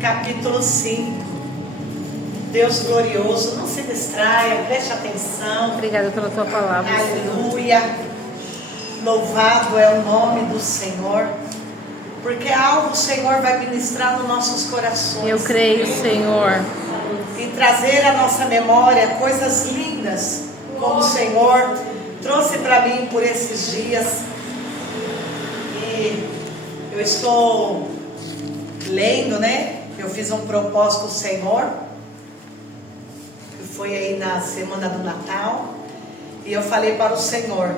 capítulo 5. Deus glorioso, não se distraia, preste atenção. Obrigada pela tua palavra. Aleluia. Louvado é o nome do Senhor, porque algo o Senhor vai ministrar nos nossos corações. Eu creio, Senhor. E trazer à nossa memória coisas lindas, como o Senhor trouxe para mim por esses dias. E eu estou lendo, né? Eu fiz um propósito com o Senhor, que foi aí na semana do Natal. E eu falei para o Senhor,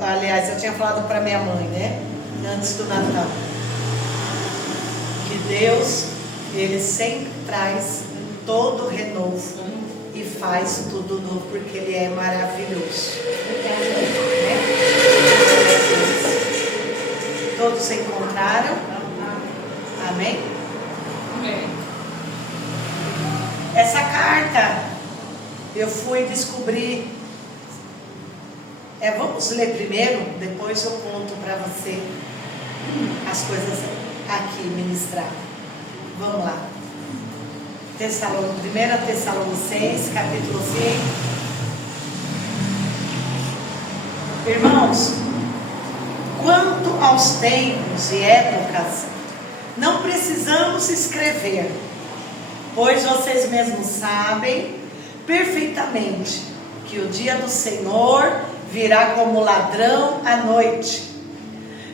aliás, eu tinha falado para minha mãe, né? Antes do Natal, que Deus, Ele sempre traz todo renovo e faz tudo novo, porque Ele é maravilhoso. Todos se encontraram? Amém? Amém. Essa carta eu fui descobrir. Vamos ler primeiro, depois eu conto para você as coisas aqui ministradas. Vamos lá. 1 Tessalonicenses, capítulo 5. Irmãos, quanto aos tempos e épocas, não precisamos escrever, pois vocês mesmos sabem perfeitamente que o dia do Senhor virá como ladrão à noite.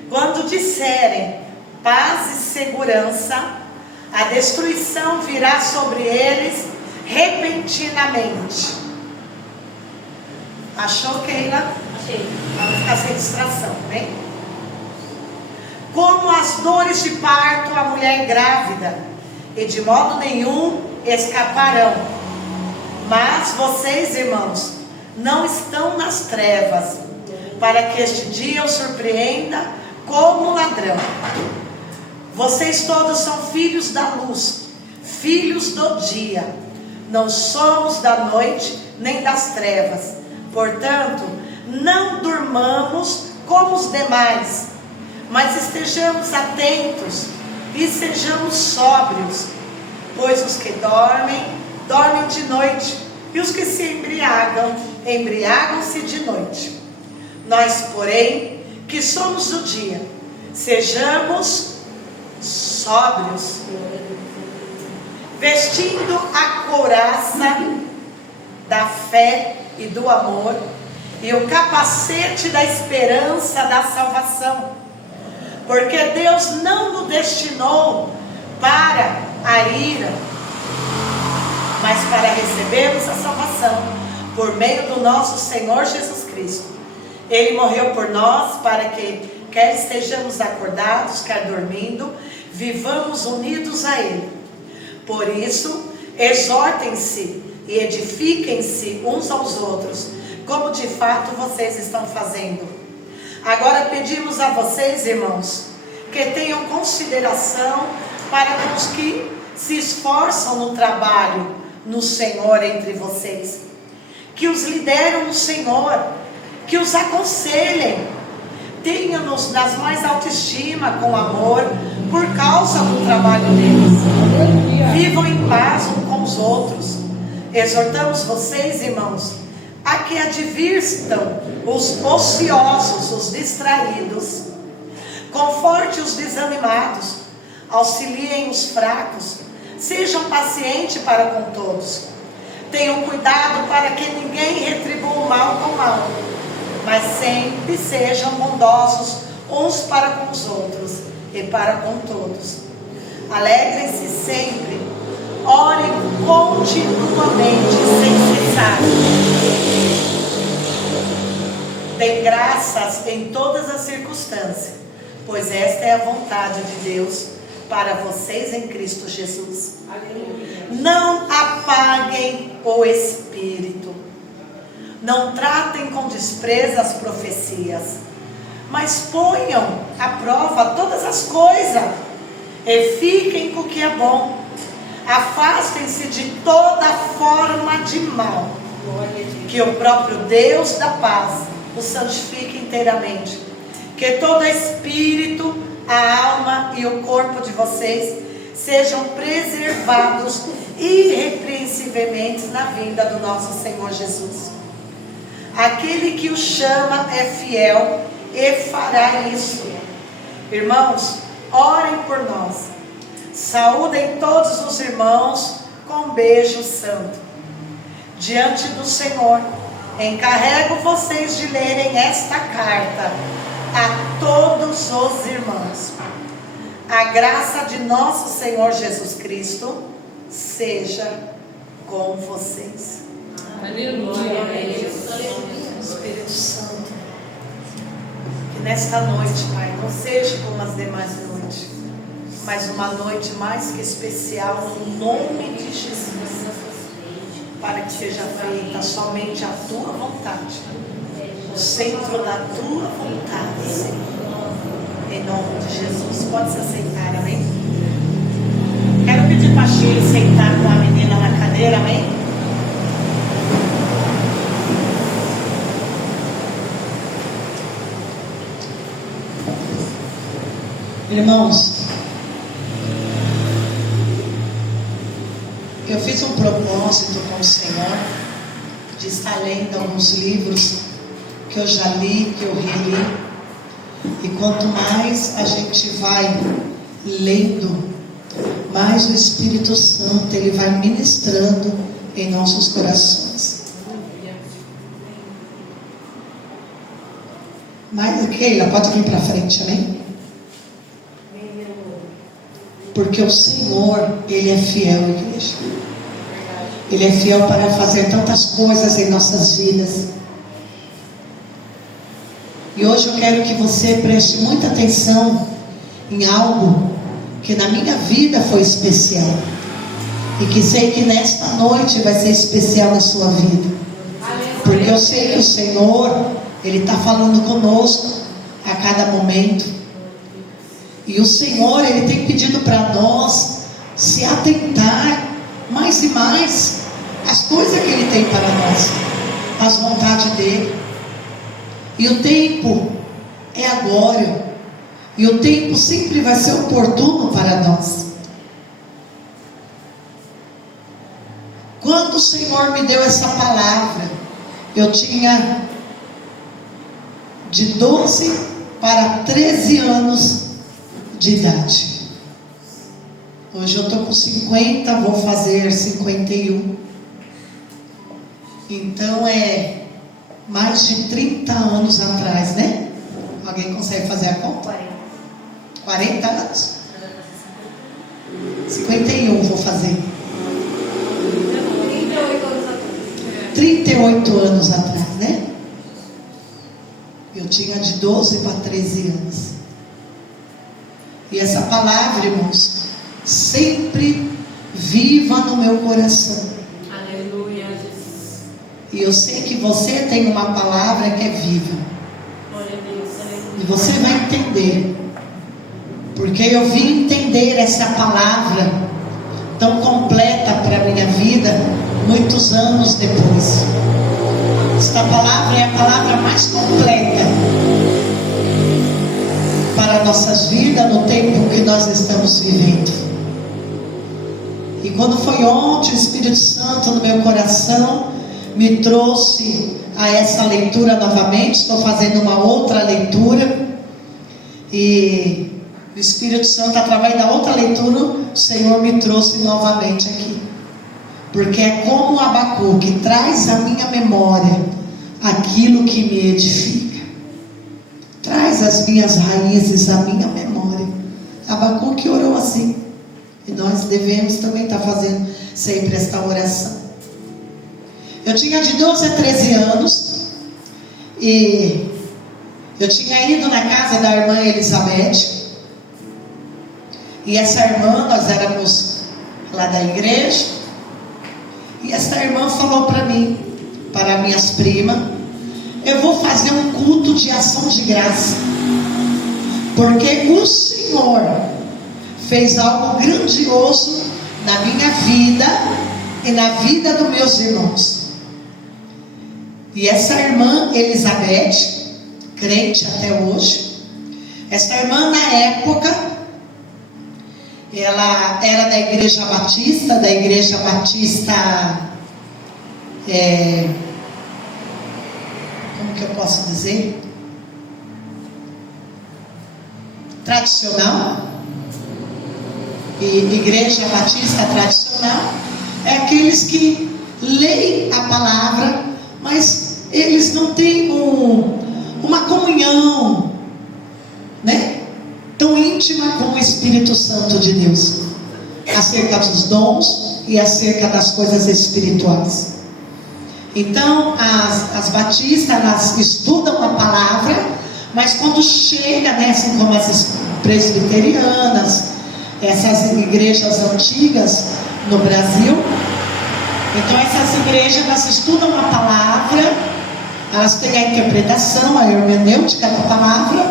Quando disserem paz e segurança, a destruição virá sobre eles repentinamente. Achou, Keila? Achei. Vamos ficar sem distração, né? Como as dores de parto à mulher grávida, e de modo nenhum escaparão. Mas vocês, irmãos, não estão nas trevas, para que este dia os surpreenda como ladrão. Vocês todos são filhos da luz, filhos do dia. Não somos da noite nem das trevas. Portanto, não durmamos como os demais, mas estejamos atentos e sejamos sóbrios. Pois os que dormem, dormem de noite, e os que se embriagam, embriagam-se de noite. Nós, porém, que somos do dia, sejamos sóbrios, vestindo a couraça da fé e do amor, e o capacete da esperança da salvação. Porque Deus não nos destinou para a ira, mas para recebermos a salvação por meio do nosso Senhor Jesus Cristo. Ele morreu por nós para que, quer estejamos acordados, quer dormindo, vivamos unidos a Ele. Por isso, exortem-se e edifiquem-se uns aos outros, como de fato vocês estão fazendo. Agora pedimos a vocês, irmãos, que tenham consideração para com os que se esforçam no trabalho no Senhor entre vocês, que os lideram no Senhor, que os aconselhem, tenham-nos nas mais autoestima com amor, por causa do trabalho deles. Vivam em paz uns com os outros. Exortamos vocês, irmãos, a que advirtam os ociosos, os distraídos, conforte os desanimados, auxiliem os fracos, sejam pacientes para com todos. Tenham cuidado para que ninguém retribua o mal com o mal, mas sempre sejam bondosos uns para com os outros e para com todos. Alegrem-se sempre, orem continuamente sem cessar. Deem graças em todas as circunstâncias, pois esta é a vontade de Deus para vocês em Cristo Jesus. Aleluia. Não apaguem o Espírito. Não tratem com desprezo as profecias, mas ponham à prova todas as coisas e fiquem com o que é bom. Afastem-se de toda forma de mal. Que o próprio Deus da paz o santifique inteiramente. Que todo espírito, a alma e o corpo de vocês sejam preservados irrepreensivelmente na vinda do nosso Senhor Jesus. Aquele que o chama é fiel e fará isso. Irmãos, orem por nós. Saúdem todos os irmãos com um beijo santo. Diante do Senhor, encarrego vocês de lerem esta carta a todos os irmãos. A graça de nosso Senhor Jesus Cristo seja com vocês. Aleluia. Espírito Santo, que nesta noite, Pai, não seja como as demais noites, mas uma noite mais que especial, no nome de Jesus, para que seja feita somente a tua vontade, o centro da tua vontade, Senhor, em nome de Jesus. Pode se aceitar, amém? Quero pedir para a Shirley sentar com a menina na cadeira, amém? Irmãos, eu fiz um propósito com o Senhor de estar lendo alguns livros que eu já li, que eu reli. E quanto mais a gente vai lendo, mais o Espírito Santo ele vai ministrando em nossos corações. Mas Keila, pode vir para frente, amém? Porque o Senhor, Ele é fiel, igreja. Ele é fiel para fazer tantas coisas em nossas vidas. E hoje eu quero que você preste muita atenção em algo que na minha vida foi especial. E que sei que nesta noite vai ser especial na sua vida. Porque eu sei que o Senhor, Ele está falando conosco a cada momento. E o Senhor, Ele tem pedido para nós se atentar mais e mais às coisas que Ele tem para nós, às vontades dEle. E o tempo é agora. E o tempo sempre vai ser oportuno para nós. Quando o Senhor me deu essa palavra, eu tinha de 12 para 13 anos de idade. Hoje eu estou com 50, vou fazer 51. Então é mais de 30 anos atrás, né? Alguém consegue fazer a conta? 40 anos? 51 vou fazer. 38 anos atrás, né? Eu tinha de 12 para 13 anos. E essa palavra, irmãos, sempre viva no meu coração. Aleluia, Jesus. E eu sei que você tem uma palavra que é viva. Glória a Deus. Aleluia. E você vai entender. Porque eu vim entender essa palavra tão completa para a minha vida muitos anos depois. Esta palavra é a palavra mais completa para nossas vidas no tempo que nós estamos vivendo. E quando foi ontem, o Espírito Santo no meu coração me trouxe a essa leitura novamente. Estou fazendo uma outra leitura e o Espírito Santo, através da outra leitura, o Senhor me trouxe novamente aqui, porque é como o Abacuque traz à minha memória aquilo que me edifica. Traz as minhas raízes à minha memória. Abacuque orou assim. E nós devemos também estar fazendo sempre esta oração. Eu tinha de 12 a 13 anos. E eu tinha ido na casa da irmã Elizabeth. E essa irmã, nós éramos lá da igreja. E essa irmã falou para mim, para minhas primas: eu vou fazer um culto de ação de graça, porque o Senhor fez algo grandioso na minha vida e na vida dos meus irmãos. E essa irmã Elizabeth, crente até hoje, essa irmã na época, ela era da Igreja Batista, como que eu posso dizer? Tradicional. E Igreja Batista tradicional é aqueles que leem a palavra, mas eles não têm uma comunhão, né, tão íntima com o Espírito Santo de Deus, acerca dos dons e acerca das coisas espirituais. Então as batistas, elas estudam a palavra, mas quando chega, né, assim como as presbiterianas, essas igrejas antigas no Brasil, então essas igrejas, elas estudam a palavra, elas têm a interpretação, a hermenêutica da palavra,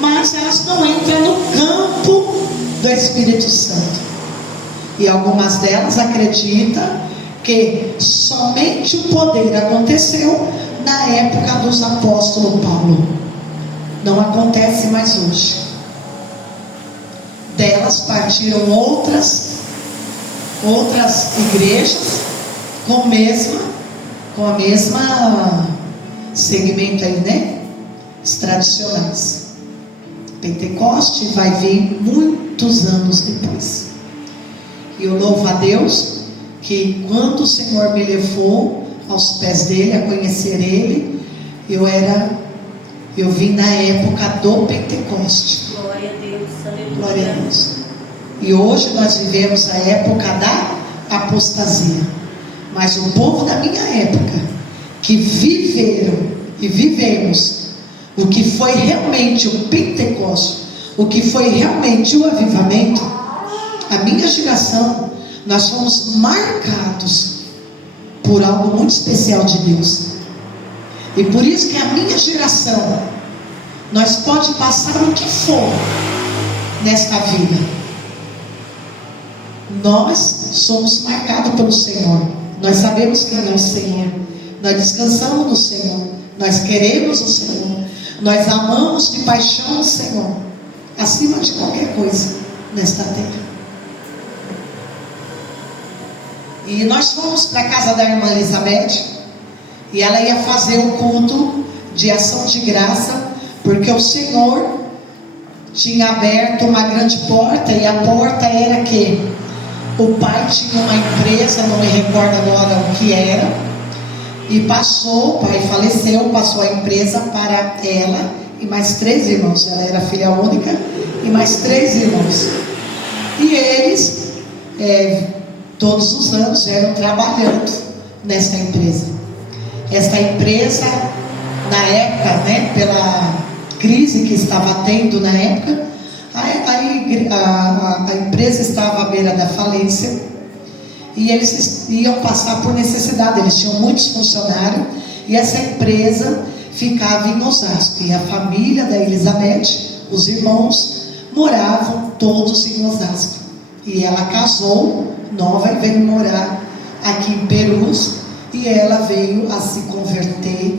mas elas não entram no campo do Espírito Santo. E algumas delas acreditam que somente o poder aconteceu na época dos apóstolos Paulo. Não acontece mais hoje. Delas partiram outras igrejas com a mesma segmento aí, né? Os tradicionais. Pentecoste vai vir muitos anos depois. E eu louvo a Deus que quando o Senhor me levou aos pés dele, a conhecer ele, eu vim na época do Pentecoste. Glória a Deus, aleluia. Glória a Deus. E hoje nós vivemos a época da apostasia. Mas o povo da minha época, que viveram e vivemos o que foi realmente o Pentecoste, o que foi realmente o avivamento, a minha geração, nós fomos marcados por algo muito especial de Deus. E por isso que a minha geração, nós pode passar o que for nesta vida, nós somos marcados pelo Senhor. Nós sabemos quem é o Senhor, nós descansamos no Senhor, nós queremos o Senhor, nós amamos de paixão o Senhor, acima de qualquer coisa nesta terra. E nós fomos para a casa da irmã Elizabeth, e ela ia fazer um culto de ação de graça, porque o Senhor tinha aberto uma grande porta, e a porta era que o pai tinha uma empresa, não me recordo agora o que era, e o pai faleceu, passou a empresa para ela e mais 3 irmãos, ela era filha única, e mais 3 irmãos, e eles todos os anos eram trabalhando nessa empresa. Esta empresa, na época, né, pela crise que estava tendo na época, a empresa estava à beira da falência, e eles iam passar por necessidade, eles tinham muitos funcionários, e essa empresa ficava em Osasco, e a família da Elizabeth, os irmãos, moravam todos em Osasco, e ela casou nova e veio morar aqui em Perus, e ela veio a se converter,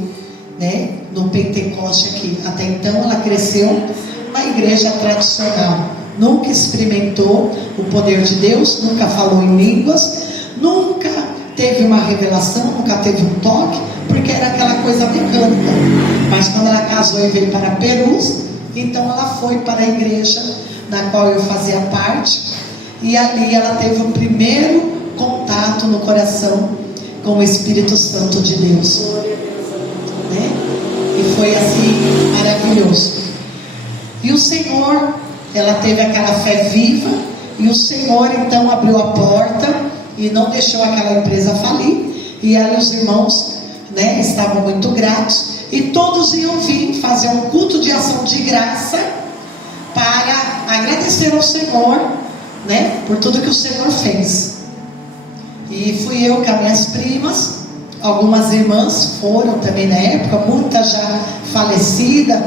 né, no Pentecoste aqui. Até então ela cresceu na igreja tradicional, nunca experimentou o poder de Deus, nunca falou em línguas, nunca teve uma revelação, nunca teve um toque, porque era aquela coisa mecânica. Mas quando ela casou e veio para Perus, então ela foi para a igreja na qual eu fazia parte, e ali ela teve o primeiro contato no coração com o Espírito Santo de Deus, né? E foi assim maravilhoso. E o Senhor, ela teve aquela fé viva, e o Senhor então abriu a porta e não deixou aquela empresa falir, e ela e os irmãos, né, estavam muito gratos, e todos iam vir fazer um culto de ação de graça para agradecer ao Senhor, né, por tudo que o Senhor fez. E fui eu com as minhas primas, algumas irmãs foram também na época, muitas já falecidas.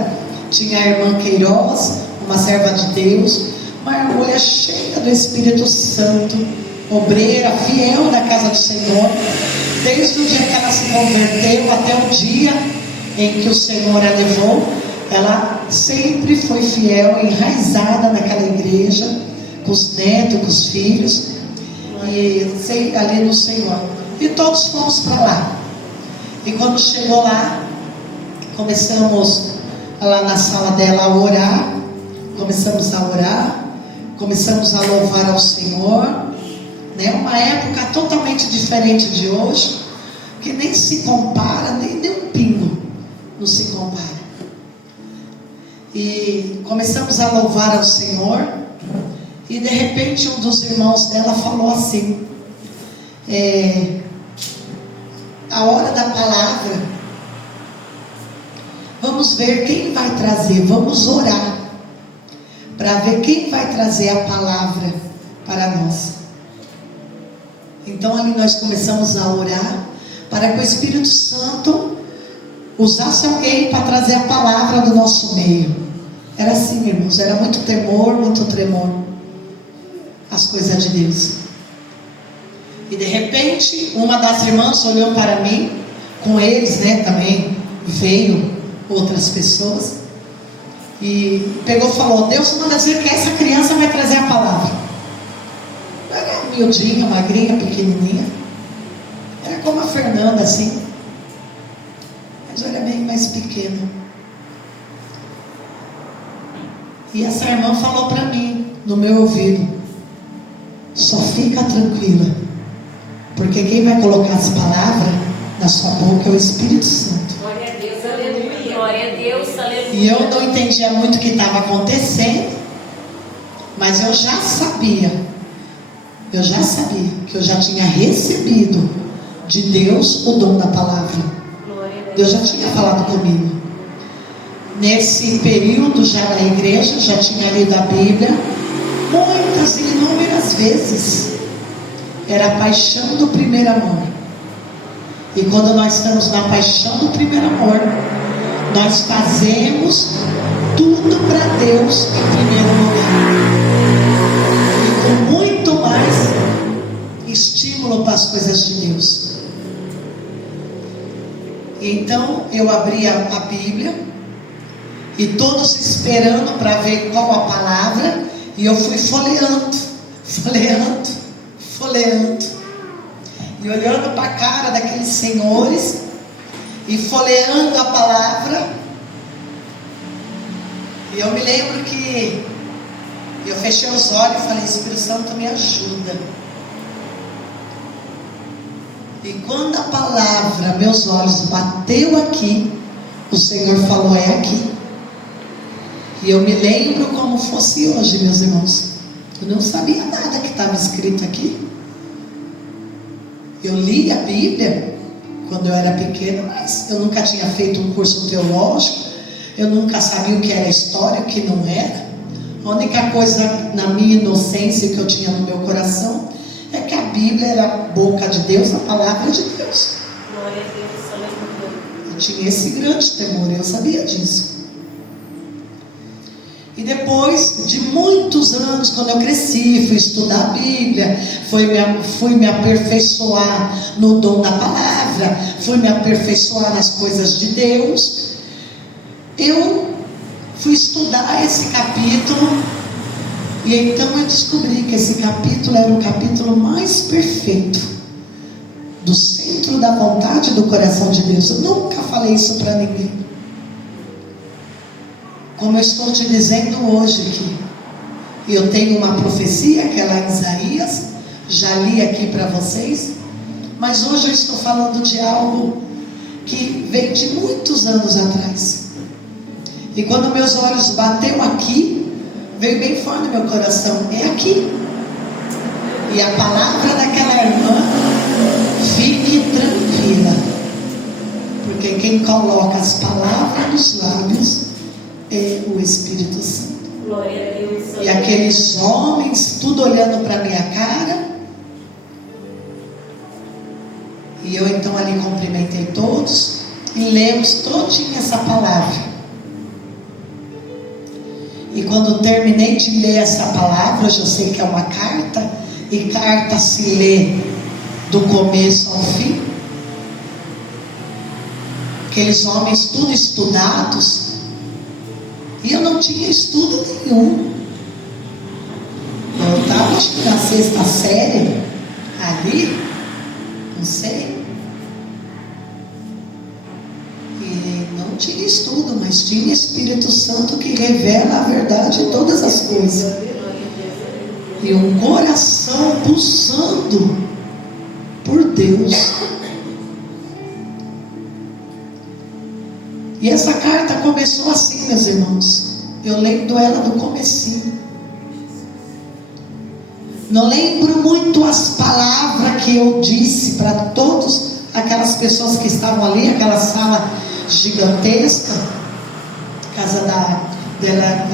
Tinha a irmã Queiroz, uma serva de Deus, uma mulher cheia do Espírito Santo, obreira, fiel na casa do Senhor, desde o dia que ela se converteu até o dia em que o Senhor a levou. Ela sempre foi fiel, enraizada naquela igreja, com os netos, com os filhos, e ali no Senhor. E todos fomos para lá. E quando chegou lá, começamos lá na sala dela a orar. Começamos a orar, começamos a louvar ao Senhor, né? Uma época totalmente diferente de hoje, que nem se compara, nem um pingo não se compara. E começamos a louvar ao Senhor, e de repente um dos irmãos dela falou assim: a hora da palavra, vamos ver quem vai trazer, vamos orar para ver quem vai trazer a palavra para nós. Então ali nós começamos a orar para que o Espírito Santo usasse alguém para trazer a palavra do nosso meio. Era assim, irmãos, era muito temor, muito tremor, as coisas de Deus. E de repente uma das irmãs olhou para mim, com eles, né, também veio outras pessoas, e pegou e falou: Deus manda dizer que essa criança vai trazer a palavra. Era miudinha, magrinha, pequenininha, era como a Fernanda assim, mas era bem mais pequena. E essa irmã falou para mim, no meu ouvido: só fica tranquila, porque quem vai colocar as palavras na sua boca é o Espírito Santo. Glória a Deus, aleluia. Glória a Deus, aleluia. E eu não entendia muito o que estava acontecendo, mas eu já sabia que eu já tinha recebido de Deus o dom da palavra. Deus já tinha falado comigo. Nesse período já na igreja, já tinha lido a Bíblia muitas e inúmeras vezes. Era a paixão do primeiro amor. E quando nós estamos na paixão do primeiro amor, nós fazemos tudo para Deus em primeiro lugar, e com muito mais estímulo para as coisas de Deus. Então eu abri a Bíblia, e todos esperando para ver qual a palavra, e eu fui folheando, e olhando para a cara daqueles senhores, e folheando a palavra. E eu me lembro que eu fechei os olhos e falei: Espírito Santo, me ajuda. E quando a palavra, meus olhos bateu aqui, o Senhor falou: é aqui. E eu me lembro como fosse hoje, meus irmãos. Eu não sabia nada que estava escrito aqui. Eu li a Bíblia quando eu era pequena, mas eu nunca tinha feito um curso teológico. Eu nunca sabia o que era história, o que não era. A única coisa, na minha inocência, que eu tinha no meu coração, é que a Bíblia era a boca de Deus, a palavra de Deus. Glória a Deus, aleluia. Eu tinha esse grande temor, eu sabia disso. E depois de muitos anos, quando eu cresci, fui estudar a Bíblia, fui me aperfeiçoar no dom da palavra, fui me aperfeiçoar nas coisas de Deus, eu fui estudar esse capítulo, e então eu descobri que esse capítulo era o capítulo mais perfeito, do centro da vontade do coração de Deus. Eu nunca falei isso para ninguém. Como eu estou te dizendo hoje aqui, eu tenho uma profecia que é lá em Isaías, já li aqui para vocês, mas hoje eu estou falando de algo que veio de muitos anos atrás. E quando meus olhos bateu aqui, veio bem forte no meu coração: é aqui. E a palavra daquela irmã: fique tranquila, porque quem coloca as palavras nos lábios é o Espírito Santo. Glória a Deus. E aqueles homens, tudo olhando para a minha cara, e eu então ali cumprimentei todos, e lemos todinha essa palavra. E quando terminei de ler essa palavra, hoje eu sei que é uma carta, e carta se lê do começo ao fim. Aqueles homens tudo estudados, e eu não tinha estudo nenhum. estava, acho que na 6ª série, ali, não sei. E não tinha estudo, mas tinha Espírito Santo que revela a verdade em todas as coisas. E um coração pulsando por Deus. E essa carta começou assim, meus irmãos. Eu lembro ela do comecinho. Não lembro muito as palavras que eu disse para todas aquelas pessoas que estavam ali, aquela sala gigantesca. A casa dela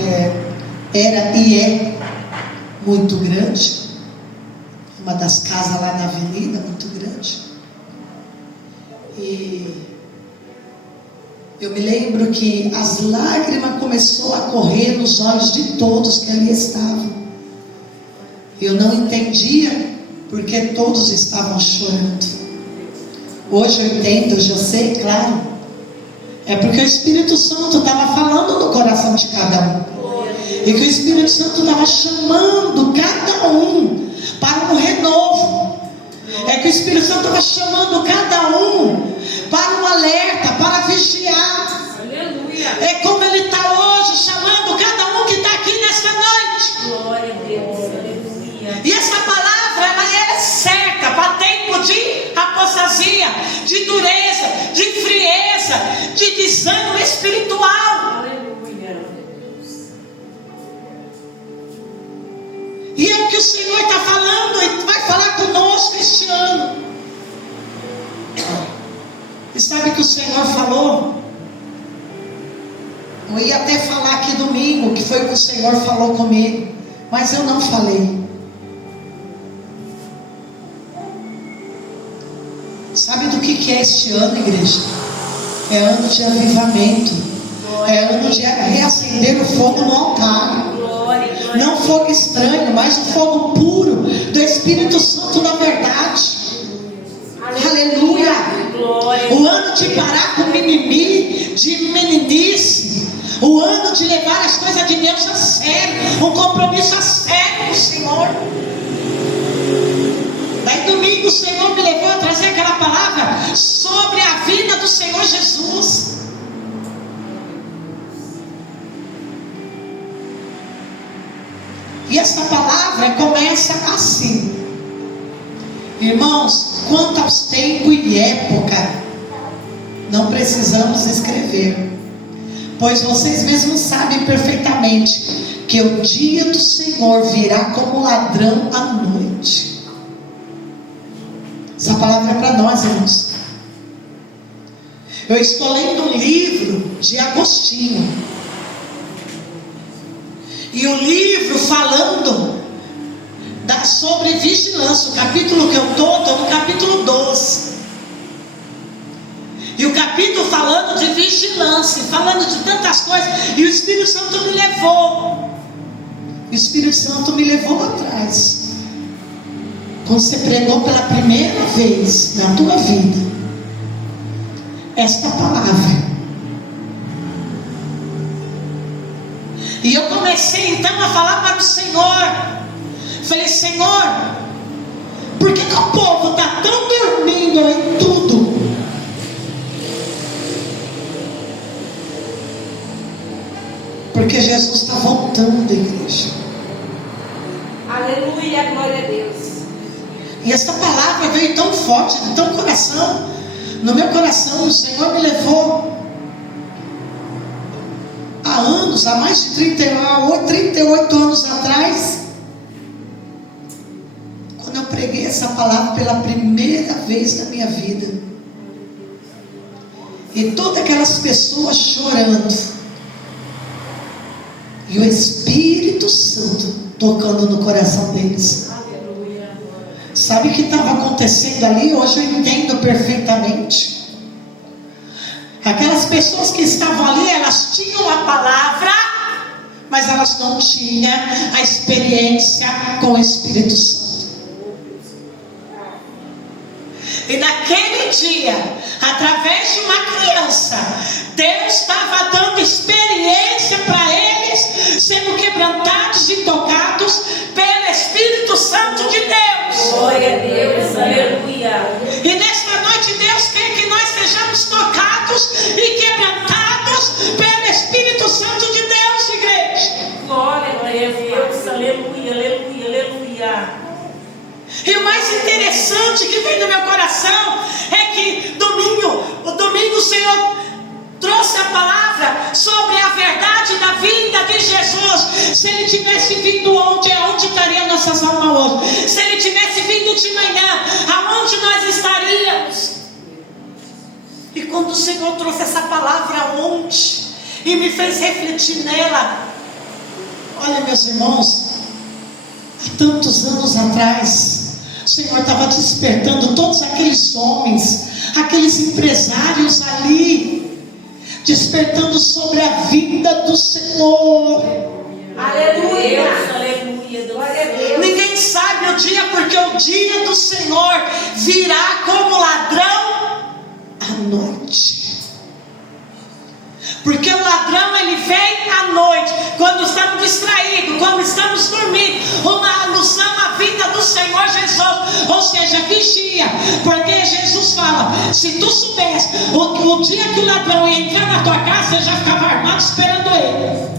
era e é muito grande. Uma das casas lá na avenida, muito grande. E eu me lembro que as lágrimas começaram a correr nos olhos de todos que ali estavam. Eu não entendia porque todos estavam chorando. Hoje eu entendo, eu já sei, claro. É porque o Espírito Santo estava falando no coração de cada um. E que o Espírito Santo estava chamando cada um para um renovo. É que o Espírito Santo estava chamando cada um para um alerta, para vigiar. Aleluia. É como Ele está hoje chamando cada um que está aqui nesta noite. Glória a Deus. Aleluia. E essa palavra, ela é certa para tempo de apostasia, de dureza, de frieza, de desânimo espiritual. Aleluia. E é o que o Senhor está falando e vai falar conosco este ano. E sabe o que o Senhor falou? Eu ia até falar aqui domingo, que foi o que o Senhor falou comigo, mas eu não falei. Sabe do que é este ano, igreja? É ano de avivamento. É ano de reacender o fogo no altar. Não fogo estranho, mas o fogo puro do Espírito Santo da verdade. Aleluia. O ano de parar com mimimi, de meninice. O ano de levar as coisas de Deus a sério. Um compromisso a sério com o Senhor. Daí domingo o Senhor me levou a trazer aquela palavra sobre a vida do Senhor Jesus. E esta palavra começa assim. Irmãos, quanto aos tempos e época, não precisamos escrever, pois vocês mesmos sabem perfeitamente que o dia do Senhor virá como ladrão à noite. Essa palavra é para nós, irmãos. Eu estou lendo um livro de Agostinho. E o livro falando sobre vigilância. O capítulo que eu estou no capítulo 12. E o capítulo falando de vigilância, falando de tantas coisas. E o Espírito Santo me levou. O Espírito Santo me levou atrás. Quando você pregou pela primeira vez na tua vida esta palavra. E eu comecei então a falar para o Senhor. Falei, Senhor, por que o povo está tão dormindo em tudo? Porque Jesus está voltando, igreja. Aleluia, glória a Deus. E essa palavra veio tão forte, de tão coração. No meu coração, o Senhor me levou há anos, há mais de 38 anos atrás, quando eu preguei essa palavra pela primeira vez na minha vida. E todas aquelas pessoas chorando. E o Espírito Santo tocando no coração deles. Sabe o que estava acontecendo ali? Hoje eu entendo perfeitamente. Aquelas pessoas que estavam ali, elas tinham a palavra, mas elas não tinham a experiência com o Espírito Santo. E naquele dia, através de uma criança, Deus estava dando experiência para eles, sendo quebrantados e tocados pelo Espírito trouxe a palavra sobre a verdade da vinda de Jesus. Se ele tivesse vindo ontem, aonde estariam nossas almas hoje? Se ele tivesse vindo de manhã, aonde nós estaríamos? E quando o Senhor trouxe essa palavra ontem e me fez refletir nela, olha, meus irmãos, há tantos anos atrás, o Senhor estava despertando todos aqueles homens, aqueles empresários ali, despertando sobre a vinda do Senhor. Aleluia, aleluia, glória a Deus. Ninguém sabe o dia, porque o dia do Senhor virá como ladrão à noite. Porque o ladrão, ele vem à noite, quando estamos distraídos, quando estamos dormindo. Uma alusão à vinda do Senhor Jesus, ou seja, vigia. Porque Jesus fala: se tu soubesse o dia que o ladrão ia entrar na tua casa, você já ficava armado esperando ele.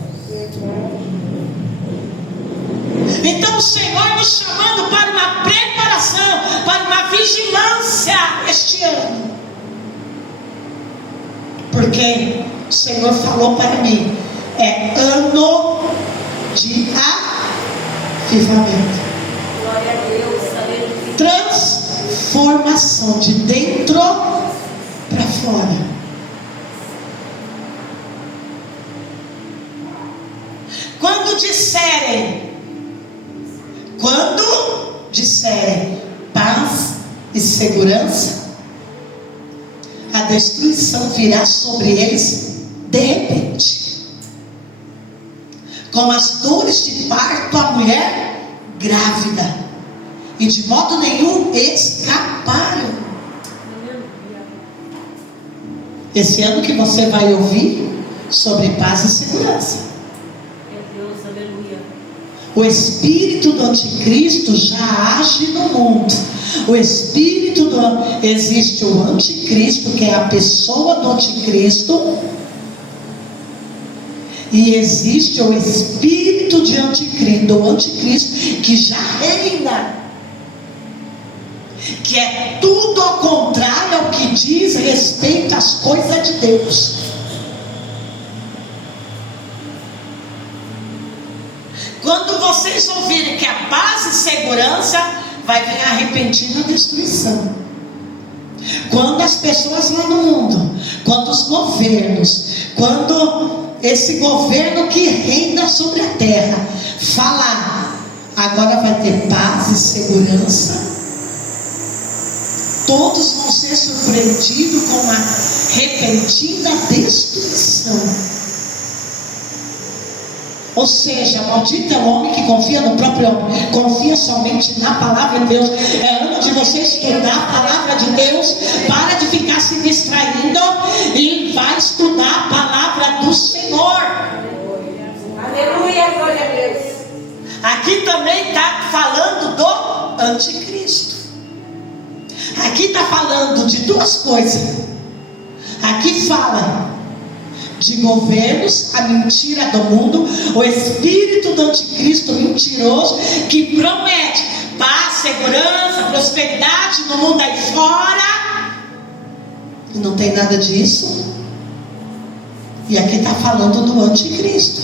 Então o Senhor nos chamando para uma preparação, para uma vigilância este ano. Porque o Senhor falou para mim, é ano de avivamento. Glória a Deus, aleluia. Transformação de dentro para fora. Quando disserem paz e segurança, a destruição virá sobre eles de repente, como as dores de parto à mulher grávida, e de modo nenhum escaparam. Esse ano que você vai ouvir sobre paz e segurança. Deus, aleluia. O espírito do anticristo já age no mundo. Existe o anticristo, que é a pessoa do anticristo, e existe o espírito do anticristo, que já reina, que é tudo ao contrário ao que diz respeito às coisas de Deus. Quando vocês ouvirem que a paz e segurança, vai vir a repentina destruição. Quando as pessoas lá no mundo, quando os governos, quando esse governo que reina sobre a terra falar, agora vai ter paz e segurança, todos vão ser surpreendidos com uma repentina destruição. Ou seja, maldito é o homem que confia no próprio homem, confia somente na palavra de Deus. É ano de você estudar a palavra de Deus, para de ficar se distraindo e vai estudar a palavra do Senhor. Aleluia, glória a Deus. Aqui também está falando do anticristo. Aqui está falando de duas coisas. Aqui fala de governos, a mentira do mundo, o espírito do anticristo mentiroso, que promete paz, segurança, prosperidade no mundo aí fora, e não tem nada disso. E aqui está falando do anticristo,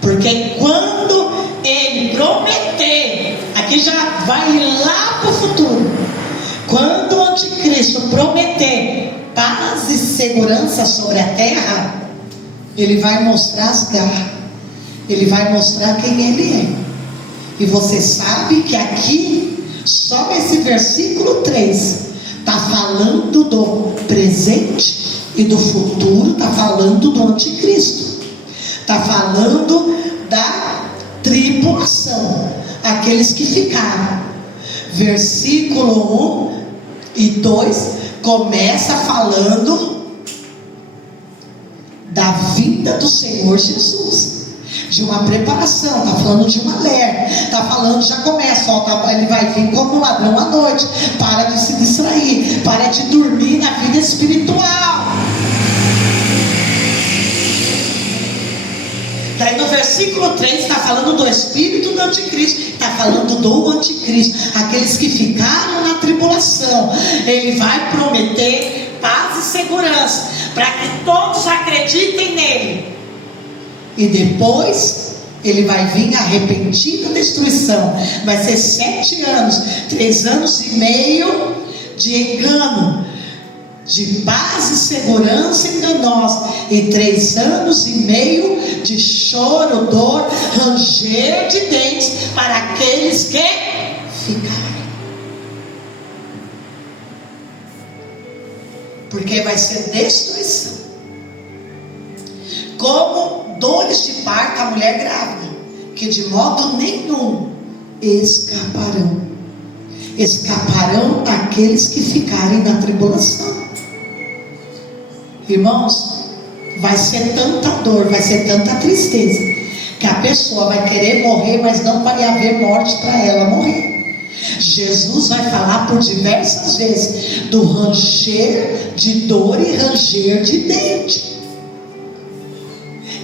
porque quando ele prometer, aqui já vai lá para o futuro, quando o anticristo prometer paz e segurança sobre a terra, ele vai mostrar as garras, ele vai mostrar quem ele é. E você sabe que aqui, só esse versículo 3 está falando do presente e do futuro, está falando do anticristo, está falando da tribulação, aqueles que ficaram. Versículo 1 e 2 começa falando da vinda do Senhor Jesus, de uma preparação, está falando de um alerta, está falando, já começa, ele vai vir como um ladrão à noite. Para de se distrair, para de dormir na vida espiritual. Daí no versículo 3 está falando do espírito do anticristo, está falando do anticristo, aqueles que ficaram na tribulação. Ele vai prometer paz e segurança, para que todos acreditem nele. E depois ele vai vir a repentina destruição. Vai ser 7 anos, 3 anos e meio de engano, de paz e segurança enganosa, e 3 anos e meio de choro, dor, ranger de dentes para aqueles que ficarem. Porque vai ser destruição. Como dores de parto a mulher grávida, que de modo nenhum escaparão. Escaparão aqueles que ficarem na tribulação. Irmãos, vai ser tanta dor, vai ser tanta tristeza, que a pessoa vai querer morrer, mas não vai haver morte para ela morrer. Jesus vai falar por diversas vezes do ranger de dor e ranger de dente.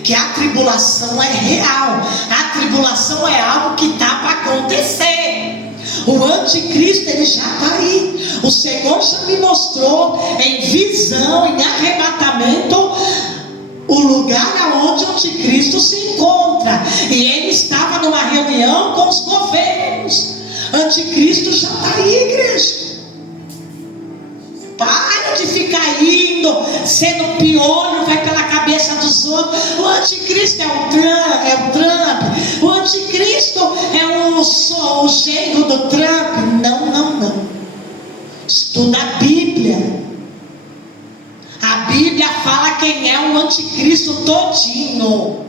Que a tribulação é real, a tribulação é algo que está para acontecer. O anticristo, ele já está aí. O Senhor já me mostrou em visão, em arrebatamento, o lugar aonde o anticristo se encontra. E ele estava numa reunião com os governos. Anticristo já está aí, igreja. Para de ficar indo, sendo piolho, vai pela cabeça dos outros. O anticristo é o Trump. O anticristo é o genro do Trump. Não. Estuda a Bíblia. A Bíblia fala quem é o anticristo todinho.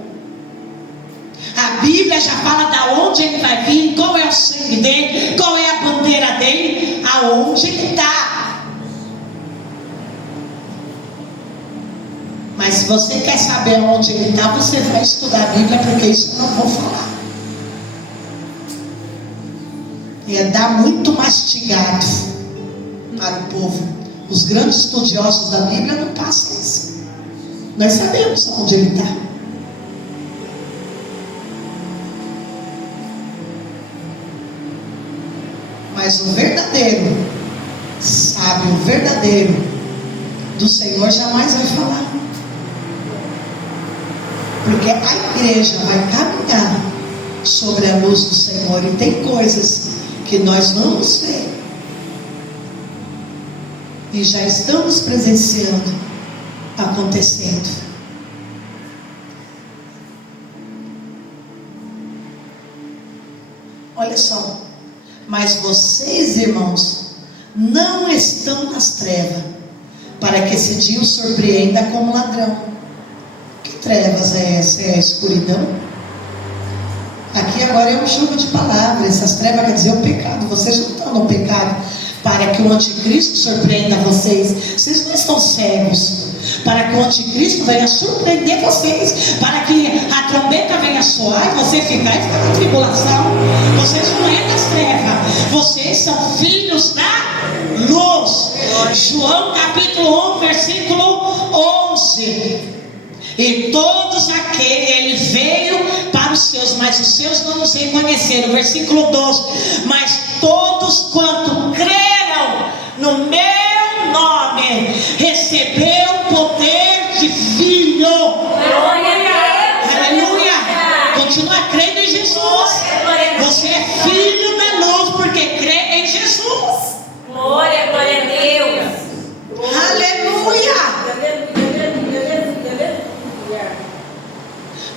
A Bíblia já fala da onde ele vai vir, qual é o sangue dele, qual é a bandeira dele, aonde ele está. Mas se você quer saber onde ele está, você vai estudar a Bíblia, porque isso eu não vou falar. Ia dar muito mastigado para o povo. Os grandes estudiosos da Bíblia não passam isso. Nós sabemos onde ele está. Mas o verdadeiro sábio, o verdadeiro do Senhor jamais vai falar. Porque a igreja vai caminhar sobre a luz do Senhor, e tem coisas que nós vamos ver e já estamos presenciando acontecendo. Olha só, mas vocês, irmãos, não estão nas trevas, para que esse dia os surpreenda como ladrão. Que trevas é essa? É a escuridão? Aqui agora é um jogo de palavras. Essas trevas quer dizer o pecado. Vocês não estão no pecado para que o anticristo surpreenda vocês. Vocês não estão cegos para que o anticristo venha surpreender vocês, para que a trombeta venha soar e você ficar na tribulação. Vocês não é das trevas, vocês são filhos da luz. João capítulo 1 versículo 11. E todos aqueles, ele veio para os seus, mas os seus não os reconheceram. Versículo 12. Mas todos quanto creram no meu nome, receberam poder de filho. Glória a Deus. Aleluia. Continua crendo em Jesus. Você é filho da luz porque crê em Jesus. Glória a Deus. Aleluia.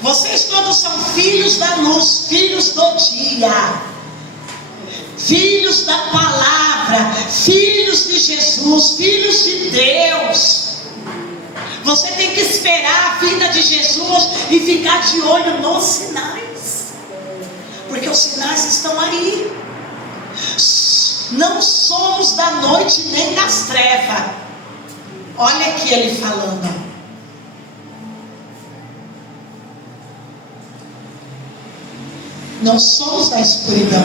Vocês todos são filhos da luz, filhos do dia, filhos da palavra, filhos de Jesus, filhos de Deus. Você tem que esperar a vinda de Jesus e ficar de olho nos sinais, porque os sinais estão aí. Não somos da noite nem das trevas. Olha aqui ele falando. Não somos da escuridão,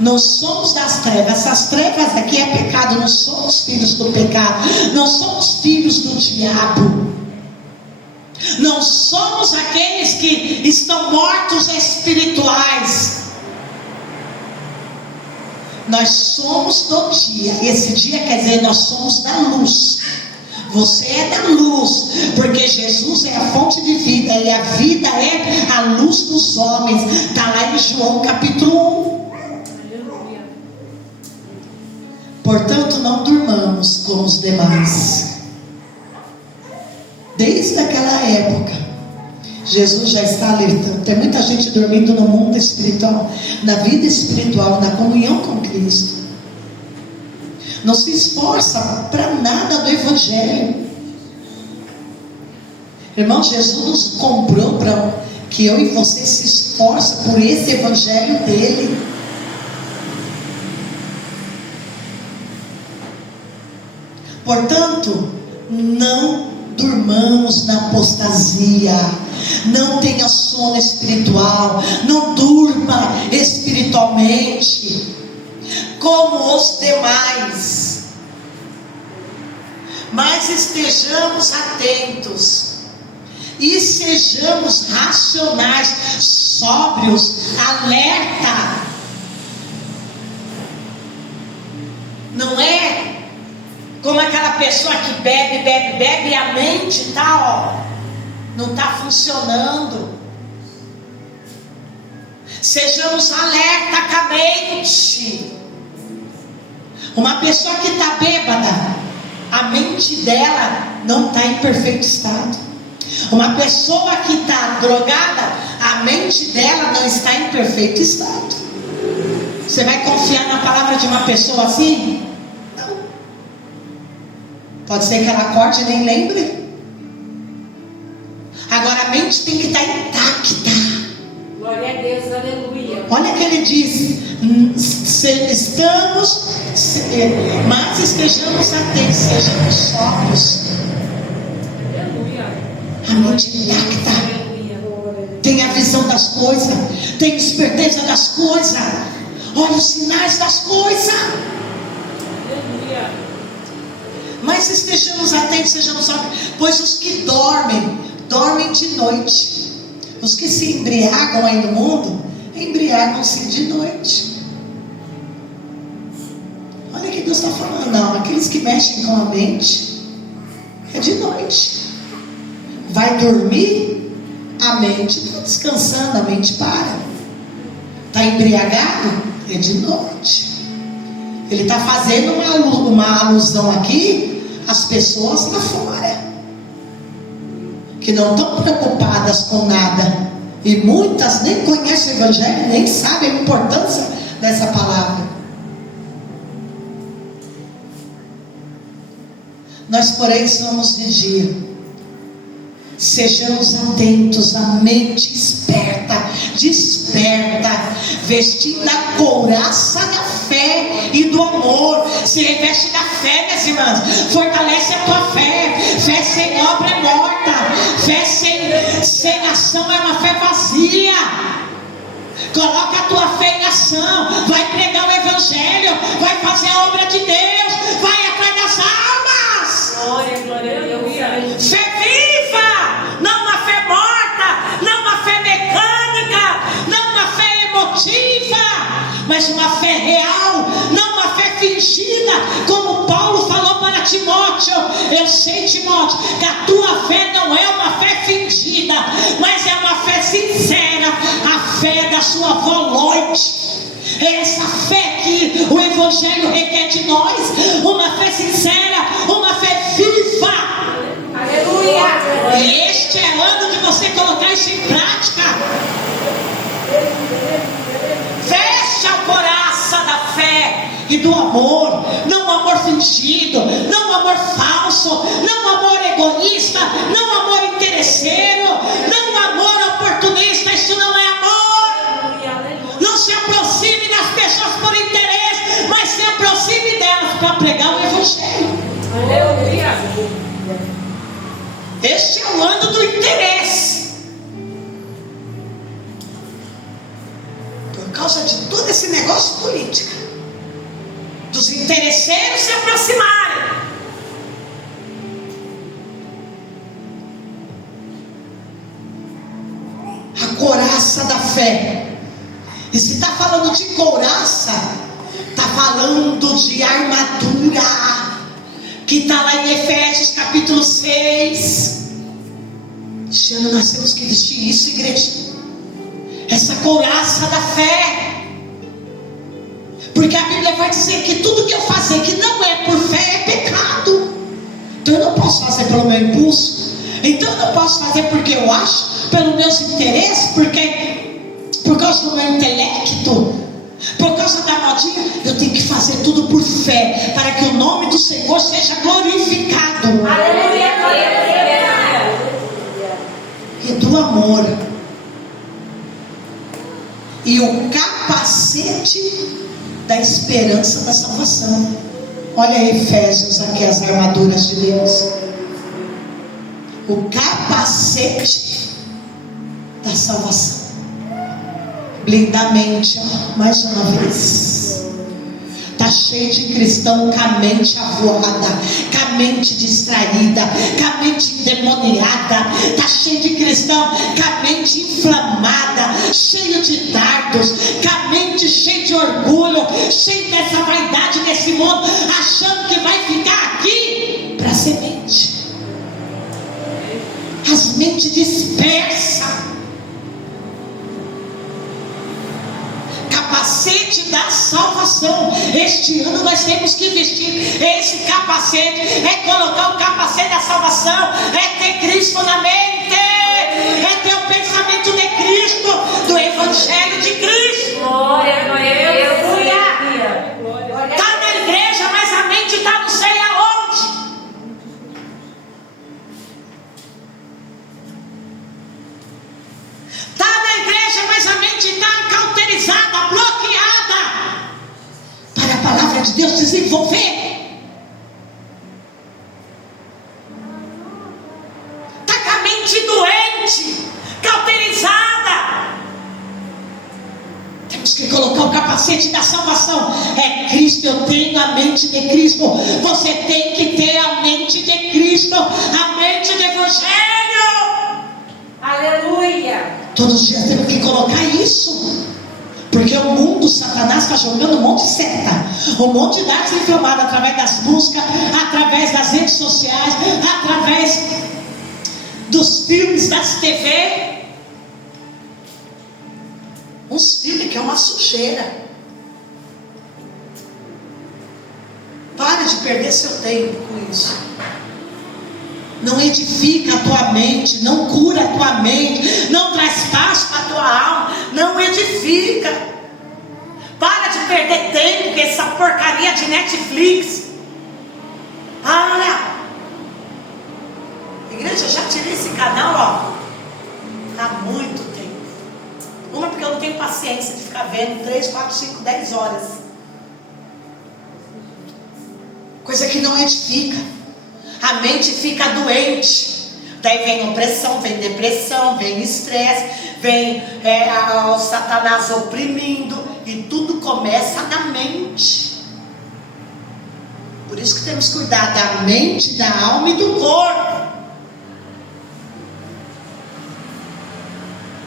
não somos das trevas. Essas trevas aqui é pecado. Não somos filhos do pecado, não somos filhos do diabo, não somos aqueles que estão mortos espirituais. Nós somos do dia. Esse dia quer dizer nós somos da luz. Você é da luz, porque Jesus é a fonte de vida e a vida é a luz dos homens. Está lá em João capítulo 1. Portanto, não durmamos como os demais. Desde aquela época, Jesus já está alertando. Tem muita gente dormindo no mundo espiritual, na vida espiritual, na comunhão com Cristo. Não se esforça para nada do Evangelho. Irmão, Jesus nos comprou para que eu e você se esforce por esse Evangelho dele. Portanto, não durmamos na apostasia. Não tenha sono espiritual. Não durma espiritualmente como os demais, mas estejamos atentos e sejamos racionais, sóbrios, alerta. Não é como aquela pessoa que bebe e a mente não está funcionando. Sejamos alerta com a mente. Uma pessoa que está bêbada, a mente dela não está em perfeito estado. Uma pessoa que está drogada, a mente dela não está em perfeito estado. Você vai confiar na palavra de uma pessoa assim? Não. Pode ser que ela acorde e nem lembre. Agora a mente tem que estar intacta. Glória a Deus, aleluia. Olha que ele diz: mas estejamos atentos, sejamos sóbrios. Aleluia. A mente intacta. Tem a visão das coisas, tem esperteza das coisas, olha os sinais das coisas. Aleluia. Mas estejamos atentos, sejamos sóbrios, pois os que dormem de noite. Os que se embriagam aí no mundo, embriagam-se de noite. Olha o que Deus está falando. Não, aqueles que mexem com a mente, é de noite. Vai dormir, a mente está descansando, a mente para. Está embriagado, é de noite. Ele está fazendo uma alusão aqui às pessoas lá fora, que não estão preocupadas com nada, e muitas nem conhecem o Evangelho, nem sabem a importância dessa palavra. Nós, porém, somos de dia. Sejamos atentos, a mente desperta, vestindo a couraça da fé e do amor. Se reveste da fé, minhas irmãs, fortalece a tua fé. Fé sem obra é morta, fé sem ação é uma fé vazia. Coloca a tua fé em ação, vai pregar o Evangelho, vai fazer a obra de Deus, vai atrás das almas. Glória, glória a Deus. Fé viva, não uma fé morta, não uma fé mecânica, não uma fé emotiva, mas uma fé real, não uma fé fingida, como Paulo falou para Timóteo. Eu sei, Timóteo, que a tua fé não é uma fé fingida, mas é uma fé sincera, a fé da sua avó Loite. É essa fé que o Evangelho requer de nós, uma fé sincera, uma fé viva. Aleluia. E este é o ano de você colocar isso em prática. Veste a couraça da fé e do amor, não amor fingido, não amor falso, não amor egoísta, não amor interesseiro, não amor oportunista. Isso não é amor. Não se aproxime das pessoas por interesse, mas se aproxime delas para pregar o Evangelho. Aleluia. Este é o ano do interesse. Por causa de todo esse negócio político, dos interesseiros se aproximarem. A couraça da fé. E se está falando de couraça, está falando de armadura, que está lá em Efésios capítulo 6. Este ano nós temos que vestir isso, igreja, essa couraça da fé. Porque a Bíblia vai dizer que tudo que eu fazer que não é por fé é pecado. Então eu não posso fazer pelo meu impulso. Então eu não posso fazer porque eu acho, pelos meus interesses, por causa do meu intelecto, por causa da modinha. Eu tenho que fazer tudo por fé, para que o nome do Senhor seja glorificado. Aleluia. E do amor. E o capacete da esperança da salvação. Olha aí, Efésios, aqui as armaduras de Deus. O capacete da salvação. Blindar a mente, ó, mais uma vez. Está cheio de cristão com a mente avoada, com a mente distraída, com a mente endemoniada. Está cheio de cristão com a mente inflamada, cheio de dardos, com a mente cheia de orgulho, cheio dessa vaidade desse mundo, achando que vai ficar aqui para semente. As mentes dispersas. Capacete da salvação. Este ano nós temos que vestir esse capacete. É colocar o capacete da salvação. É ter Cristo na mente. É ter o pensamento de Cristo, do Evangelho de Cristo. Glória a Deus. Está na igreja, mas a mente está não sei aonde. Está na igreja, mas a mente está cauterizada, bloqueada, para a palavra de Deus desenvolver. Está com a mente doente, cauterizada. Temos que colocar o capacete da salvação. É Cristo, eu tenho a mente de Cristo. Você tem que ter a mente de Cristo, a mente do Evangelho. Aleluia. Todos os dias temos que colocar isso. Porque o mundo, Satanás está jogando um monte de seta, um monte de dados inflamados através das músicas, através das redes sociais, através dos filmes, das TV. Uns filmes que é uma sujeira. Para de perder seu tempo com isso. Não edifica a tua mente, não cura a tua mente, não traz paz para a tua alma, não edifica. Para de perder tempo com essa porcaria de Netflix. Olha, igreja, já tirei esse canal, ó, há muito tempo. Uma, porque eu não tenho paciência de ficar vendo 3, 4, 5, 10 horas. Coisa que não edifica. A mente fica doente. Daí vem opressão, vem depressão, vem estresse, vem o Satanás oprimindo. E tudo começa na mente. Por isso que temos que cuidar da mente, da alma e do corpo.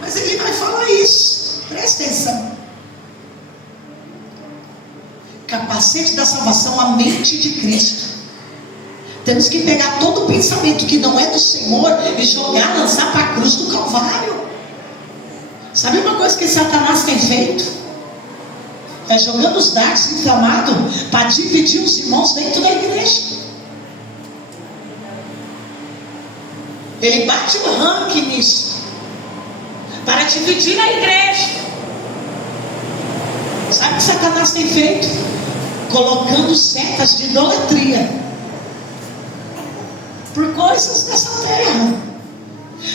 Mas ele vai falar isso. Presta atenção. Capacete da salvação, a mente de Cristo. Temos que pegar todo o pensamento que não é do Senhor e jogar, lançar para a cruz do Calvário. Sabe uma coisa que Satanás tem feito? É jogando os dardos inflamados para dividir os irmãos dentro da igreja. Ele bate o ranking nisso, para dividir a igreja. Sabe o que Satanás tem feito? Colocando setas de idolatria por coisas dessa terra.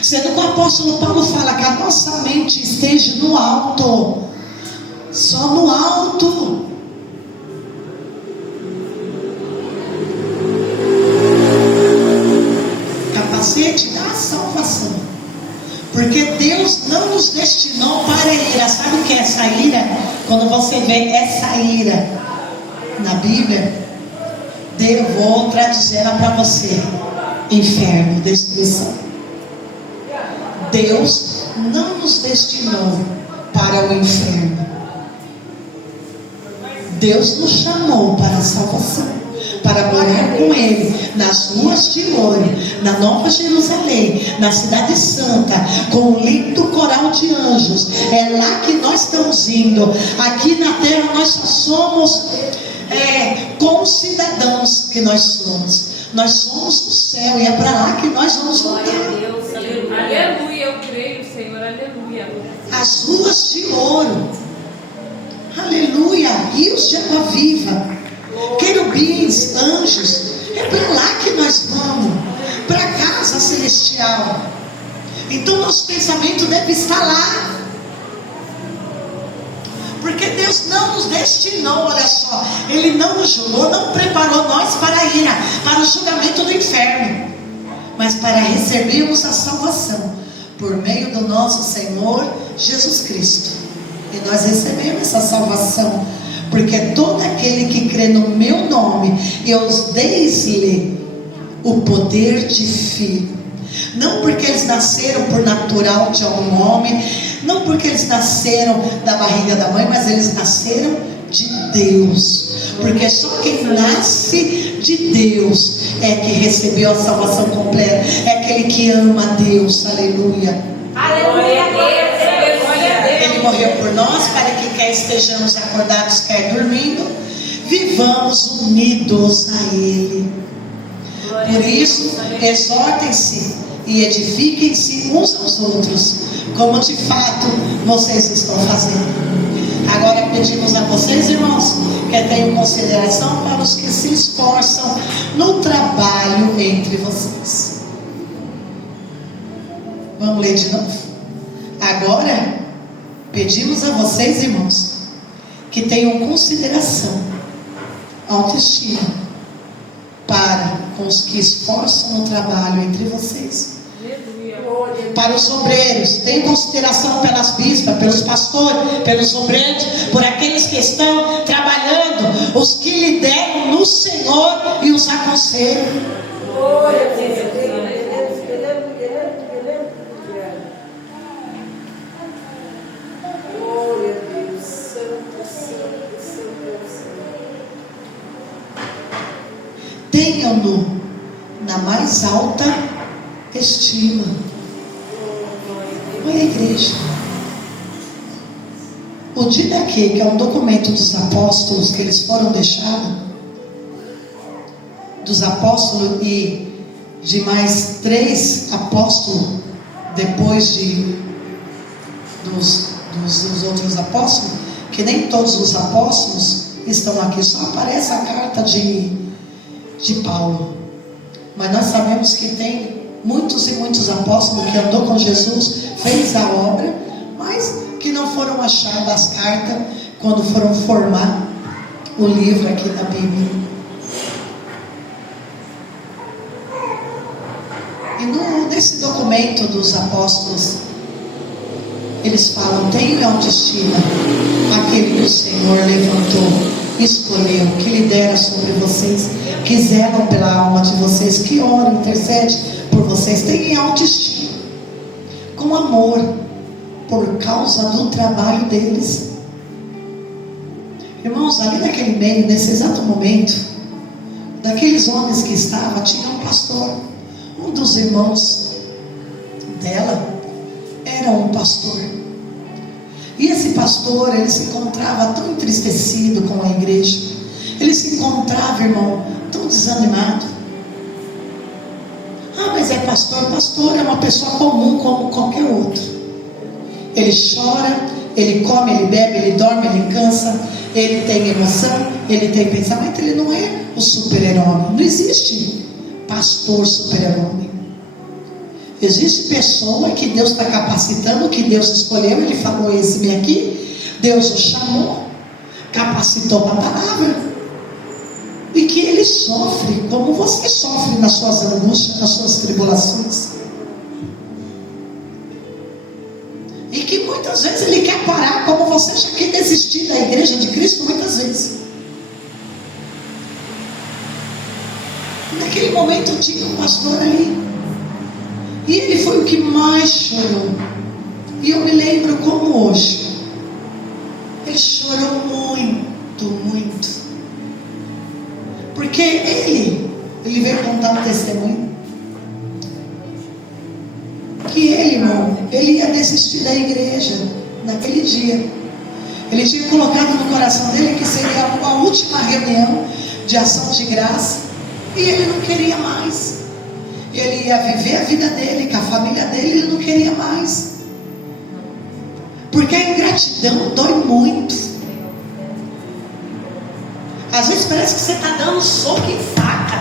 Sendo que o apóstolo Paulo fala que a nossa mente esteja no alto. Só no alto. Capacete da salvação. Porque Deus não nos destinou para a ira. Sabe o que é essa ira? Quando você vê essa ira na Bíblia, eu vou traduzir ela para você. Inferno, destruição. Deus não nos destinou para o inferno. Deus nos chamou para a salvação. para morar com Ele nas ruas de ouro, na Nova Jerusalém, na Cidade Santa, com um lindo coral de anjos. É lá que nós estamos indo. Aqui na terra nós só somos concidadãos que nós somos. Nós somos do céu e é para lá que nós vamos voltar. Deus, aleluia, eu creio, Senhor, aleluia. As ruas de ouro, aleluia, rios de água viva, querubins, anjos, é para lá que nós vamos, para a casa celestial. Então nosso pensamento deve estar lá, porque Deus não nos destinou, olha só, Ele não nos julgou, não preparou nós para a ira, para o julgamento do inferno, mas para recebermos a salvação por meio do nosso Senhor Jesus Cristo. E nós recebemos essa salvação, porque todo aquele que crê no meu nome, eu dei-lhe o poder de filho. Não porque eles nasceram por natural de algum homem, não porque eles nasceram da barriga da mãe, mas eles nasceram de Deus. Porque só quem nasce de Deus é que recebeu a salvação completa, é aquele que ama a Deus, aleluia. Aleluia, Ele morreu por nós para que quer estejamos acordados, quer dormindo, vivamos unidos a Ele. Por isso, exortem-se e edifiquem-se uns aos outros, como de fato vocês estão fazendo. Agora pedimos a vocês, irmãos, que tenham consideração para os que se esforçam no trabalho entre vocês. Vamos ler de novo? Agora, pedimos a vocês, irmãos, que tenham consideração, autoestima, para com os que esforçam no trabalho entre vocês. Para os obreiros, tenham consideração pelas bispas, pelos pastores, pelos obreiros, por aqueles que estão trabalhando, os que lideram no Senhor e os aconselham. Tenham-no na mais alta estima. Olha a igreja. O Didaquê, que é um documento dos apóstolos que eles foram deixados, dos apóstolos e de mais 3 apóstolos depois dos outros apóstolos, que nem todos os apóstolos estão aqui, só aparece a carta de Paulo, mas nós sabemos que tem muitos e muitos apóstolos que andou com Jesus, fez a obra, mas que não foram achadas as cartas quando foram formar o livro aqui da Bíblia. E nesse documento dos apóstolos, eles falam: tenha autoestima aquele que o Senhor levantou, escolheu, que lidera sobre vocês, que zelam pela alma de vocês, que ora, intercede por vocês. Tenham autoestima, com amor, por causa do trabalho deles. Irmãos, ali naquele meio, nesse exato momento, daqueles homens que estavam, tinha um pastor. Um dos irmãos dela era um pastor. E esse pastor, ele se encontrava tão entristecido com a igreja. Ele se encontrava, irmão, tão desanimado. Ah, mas é pastor. Pastor é uma pessoa comum como qualquer outro. Ele chora, ele come, ele bebe, ele dorme, ele cansa, ele tem emoção, ele tem pensamento. Ele não é o super-herói. Não existe pastor super-herói. Existe pessoa que Deus está capacitando, que Deus escolheu. Ele falou: esse-me aqui, Deus o chamou, capacitou para a palavra, e que ele sofre como você sofre nas suas angústias, nas suas tribulações, e que muitas vezes ele quer parar, como você já quer desistir da igreja de Cristo muitas vezes. E naquele momento tinha um pastor ali, e ele foi o que mais chorou. E eu me lembro como hoje, ele chorou muito, muito, porque Porque ele veio contar um testemunho. Que ele, irmão, ele ia desistir da igreja naquele dia. Ele tinha colocado no coração dele que seria a última reunião de ação de graça. E ele não queria mais. Ele ia viver a vida dele, com a família dele, ele não queria mais. Porque a ingratidão dói muito. Às vezes parece que você está dando soco em faca.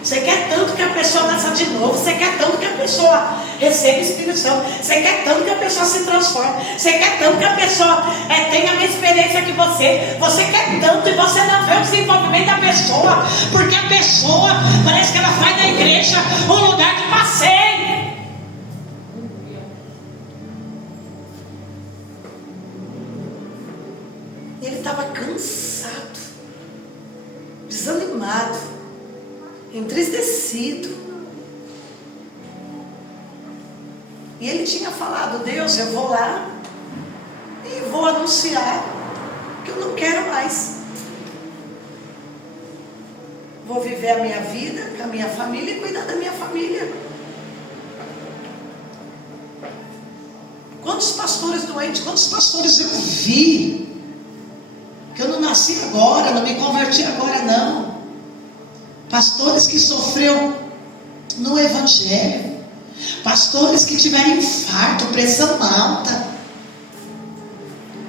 Você quer tanto que a pessoa nasça de novo. Você quer tanto que a pessoa receba o Espírito Santo. Você quer tanto que a pessoa se transforme. Você quer tanto que a pessoa tenha a mesma experiência que você. Você quer tanto e você não vê o desenvolvimento da pessoa. Porque a pessoa parece que ela faz da igreja um lugar de passeio. E ele estava cansado, desanimado, entristecido. E ele tinha falado: Deus, eu vou lá e vou anunciar que eu não quero mais. Vou viver a minha vida com a minha família e cuidar da minha família. Quantos pastores doentes, quantos pastores eu vi, que eu não nasci agora, não me converti agora não. Pastores que sofreram no evangelho. Pastores que tiveram infarto, pressão alta.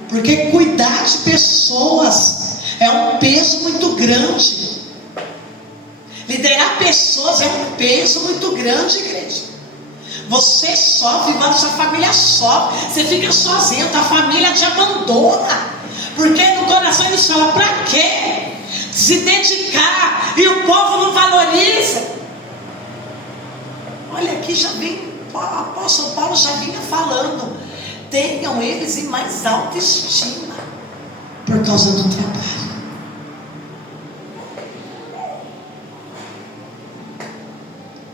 Porque cuidar de pessoas é um peso muito grande. Liderar pessoas é um peso muito grande, igreja. Você sofre, a sua família sofre. Você fica sozinho, a família te abandona. Porque no coração eles falam: para quê? Se dedicar e o povo não valoriza. Olha, aqui já vem, o apóstolo Paulo já vinha falando: tenham eles em mais alta estima por causa do trabalho.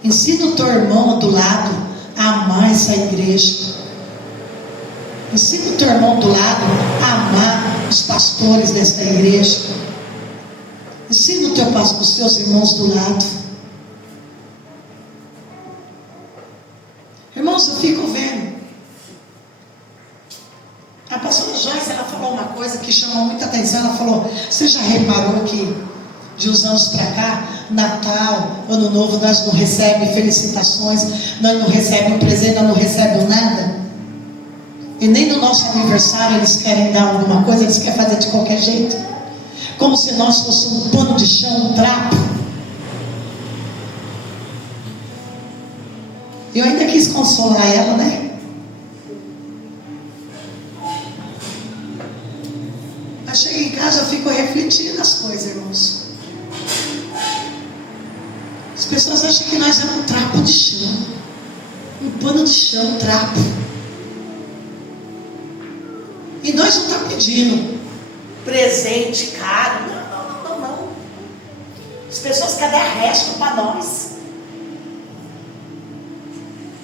Ensina o teu irmão do lado a amar essa igreja. Ensina o teu irmão do lado a amar os pastores desta igreja. Ensina os seus irmãos do lado. Irmãos, eu fico vendo. A pastora Joyce, ela falou uma coisa que chamou muita atenção. Ela falou: você já reparou que de uns anos para cá, Natal, Ano Novo, nós não recebemos felicitações, nós não recebemos presente, nós não recebemos nada? E nem no nosso aniversário eles querem dar alguma coisa, eles querem fazer de qualquer jeito, como se nós fôssemos um pano de chão, um trapo. Eu ainda quis consolar ela, né? Mas chego em casa, eu fico refletindo as coisas, irmãos. As pessoas acham que nós é um trapo de chão, um pano de chão, um trapo. E nós não estamos pedindo presente caro. Não. As pessoas querem resto para nós.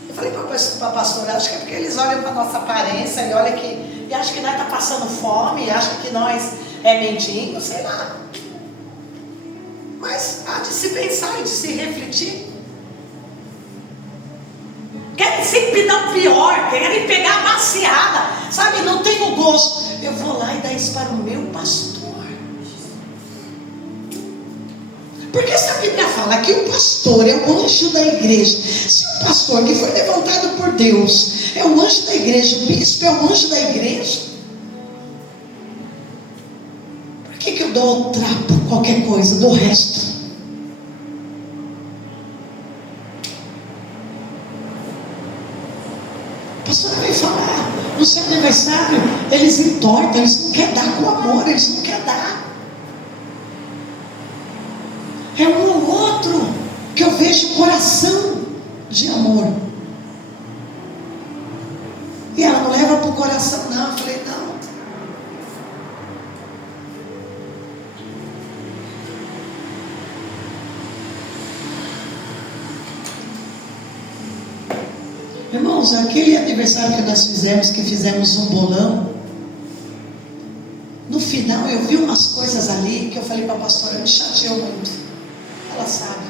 Eu falei para a pastora: acho que é porque eles olham para a nossa aparência e olham que, e acham que nós estamos passando fome, e acham que nós é mendigo, sei lá. Mas há de se pensar e de se refletir. Querem sempre dar o pior, querem pegar a maciada, sabe? Não tem o gosto. Eu vou lá e dar isso para o meu pastor. Porque essa Bíblia fala que o pastor é o anjo da igreja. Se o pastor que foi levantado por Deus é o anjo da igreja, o bispo é o anjo da igreja, por que eu dou o trapo, qualquer coisa, do resto? A pastora veio falar: no seu aniversário eles entortam, eles não querem dar com amor, eles não querem dar. É um ou outro que eu vejo coração de amor. E ela não leva para o coração, não. Eu falei: não. Irmãos, aquele aniversário que nós fizemos um bolão, no final eu vi umas coisas ali que eu falei para a pastora, me chateou muito. Ela sabe.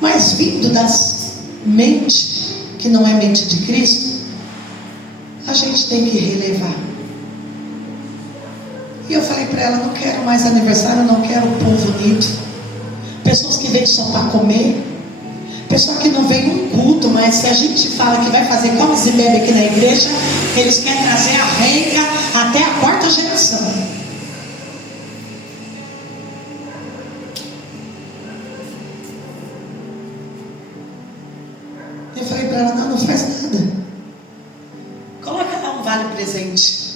Mas vindo das mentes que não é mente de Cristo, a gente tem que relevar. E eu falei para ela, não quero mais aniversário, não quero povo unido. Pessoas que vêm só para comer. Pessoa que não vem um culto, mas se a gente fala que vai fazer comes e bebe aqui na igreja, eles querem trazer a renga até a quarta geração. Eu falei para ela, não faz nada. Coloca lá um vale presente.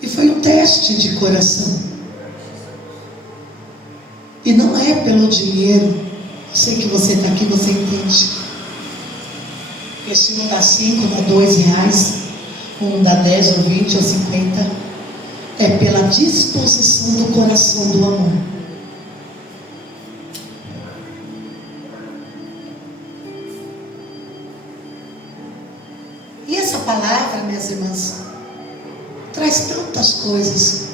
E foi um teste de coração. E não é pelo dinheiro. Eu sei que você está aqui, você entende. Porque se um dá 5, dá R$2, um dá 10 ou 20 ou 50, é pela disposição do coração do amor. E essa palavra, minhas irmãs, traz tantas coisas.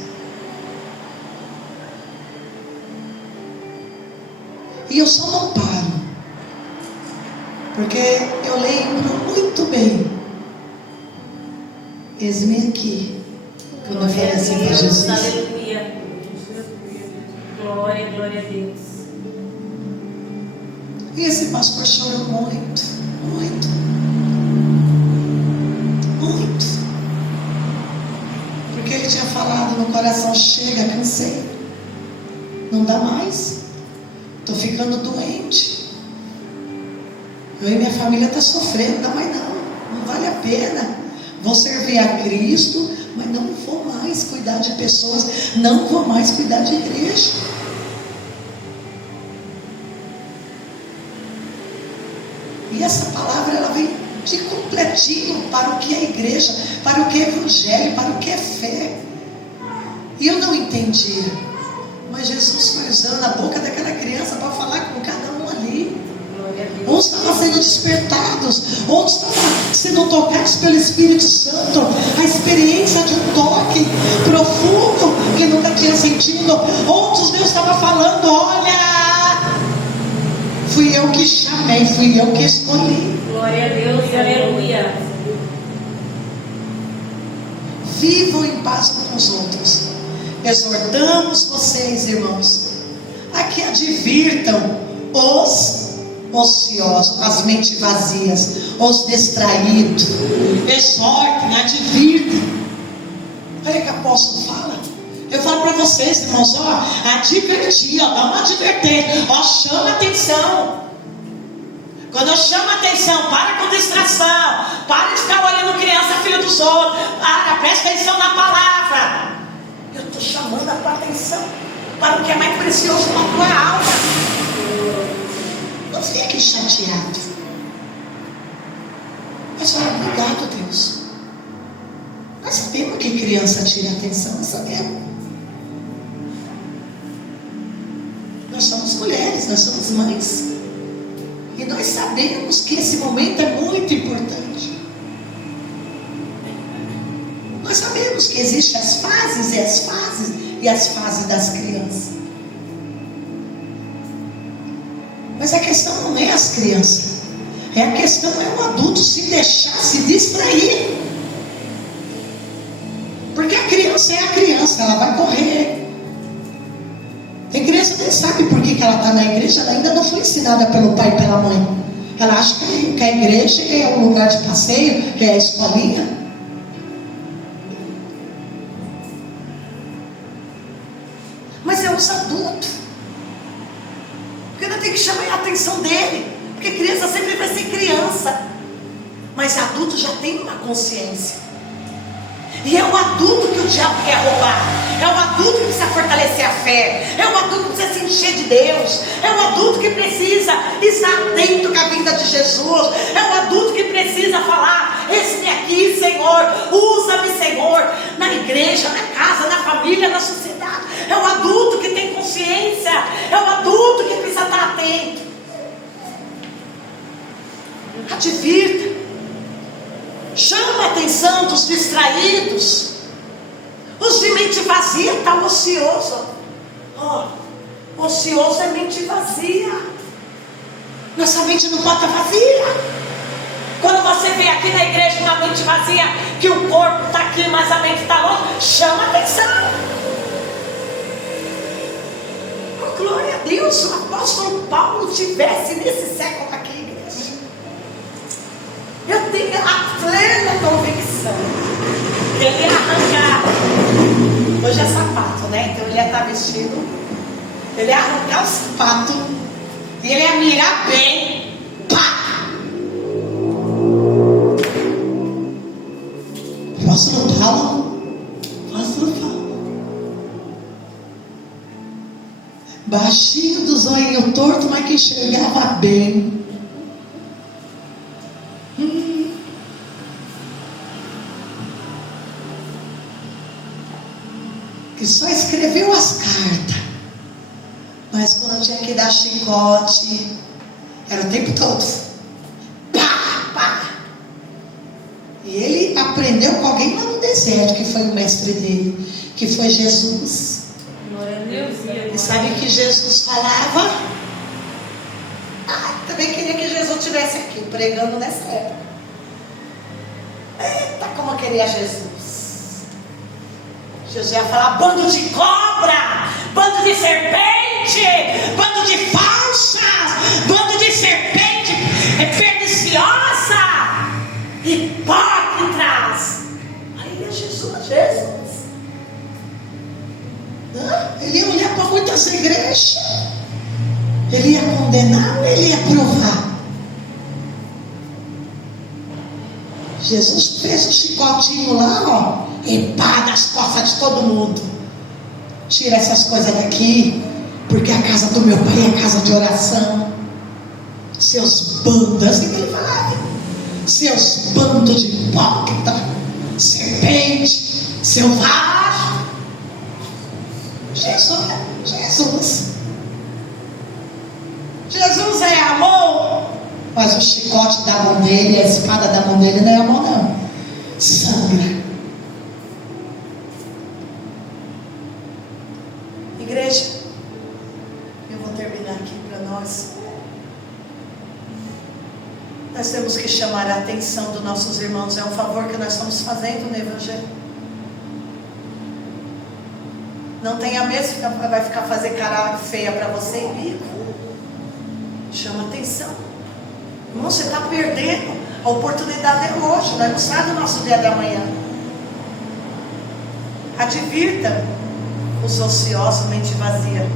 E eu só não paro, porque eu lembro muito bem. Eis-me aqui, quando eu falei assim para Jesus. Aleluia. Glória, glória a Deus. E esse pastor chorou muito, muito, muito. Porque ele tinha falado no coração, chega, cansei. Não dá mais. Estou ficando doente. Eu e minha família está sofrendo, não dá mais não vale a pena. Vou servir a Cristo, mas não vou mais cuidar de pessoas, não vou mais cuidar de igreja. E essa palavra, ela vem de completinho para o que é igreja, para o que é evangelho, para o que é fé. E eu não entendia, mas Jesus foi usando a boca daquela criança para falar com cada um ali. Uns estavam sendo despertados, outros estavam sendo tocados pelo Espírito Santo. A experiência de um toque profundo que nunca tinha sentido. Outros Deus estava falando, olha, fui eu que chamei, fui eu que escolhi. Glória a Deus, aleluia. Vivam em paz com os outros. Exortamos vocês, irmãos, a que advirtam os ociosos, as mentes vazias, os distraídos. Exortem, advirtem. Olha que o apóstolo fala. Eu falo para vocês, irmãos, advertir, dá uma advertência, chama atenção. Quando eu chamo a atenção, para com distração, para de ficar olhando criança, filha dos outros, presta atenção na palavra. Eu estou chamando a tua atenção para o que é mais precioso na tua alma. Não fique chateado. Mas olha, obrigado, Deus. Nós sabemos que criança tira atenção, nós sabemos. Nós somos mulheres, nós somos mães. E nós sabemos que esse momento é muito importante. Nós sabemos que existem as fases e as fases das crianças. Mas a questão não é as crianças. A questão é o adulto se deixar se distrair. Porque a criança é a criança, ela vai correr. Tem criança que nem sabe por que ela está na igreja, ela ainda não foi ensinada pelo pai e pela mãe. Ela acha que a igreja é um lugar de passeio, que é a escolinha. Mas é os adultos. Porque ainda tem que chamar a atenção dele. Porque criança sempre vai ser criança. Mas adulto já tem uma consciência. E é o adulto que o diabo quer roubar. É o adulto que precisa fortalecer a fé. É o adulto que precisa se encher de Deus. É o adulto que precisa estar atento com a vinda de Jesus. É o adulto que precisa falar: eis-me aqui, Senhor, usa-me, Senhor, na igreja, na casa, na família, na sociedade. É o adulto que tem consciência consciência, é o adulto que precisa estar atento. Advirta, chama a atenção dos distraídos, os de mente vazia. Está ocioso. Ocioso é mente vazia. Nossa mente não pode estar vazia. Quando você vê aqui na igreja uma mente vazia, que o corpo está aqui, mas a mente está longe, chama a atenção. Oh, glória a Deus, se o apóstolo Paulo tivesse nesse século aqui, igreja, eu tenho a plena convicção que ele ia arrancar. Hoje é sapato, né? Então ele ia estar vestido, ele ia arrancar o sapato e ele ia mirar bem. Apóstolo Paulo, baixinho dos olhinhos torto, mas que enxergava bem. Que só escreveu as cartas, mas quando tinha que dar chicote, era o tempo todo. E ele aprendeu com alguém lá no deserto, que foi o mestre dele, que foi Jesus. E sabe que Jesus falava? Também queria que Jesus estivesse aqui, pregando nessa época. Eita, como eu queria Jesus. Jesus ia falar: bando de cobra, bando de serpente, bando de falsas, bando de serpente perniciosa, hipócritas. Aí é Jesus. Ele ia olhar para muitas igrejas, ele ia condenar ou ele ia provar? Jesus fez o chicotinho lá, ó, e pá nas costas de todo mundo. Tira essas coisas daqui, porque a casa do meu pai é casa de oração. Seus bandos, assim que ele falava, seus bandos de hipócrita, serpente, selvagem. Jesus é amor, mas o chicote da mão dele, a espada da mão dele não é amor, não. Sangra. Igreja, eu vou terminar aqui para nós. Nós temos que chamar a atenção dos nossos irmãos. É um favor que nós estamos fazendo no Evangelho. Não tenha medo, vai ficar fazer cara feia para você e bico. Chama atenção. Irmão, você está perdendo. A oportunidade é hoje. Nós não sabemos o nosso dia de amanhã. Advirta os ociosos, mente vazia.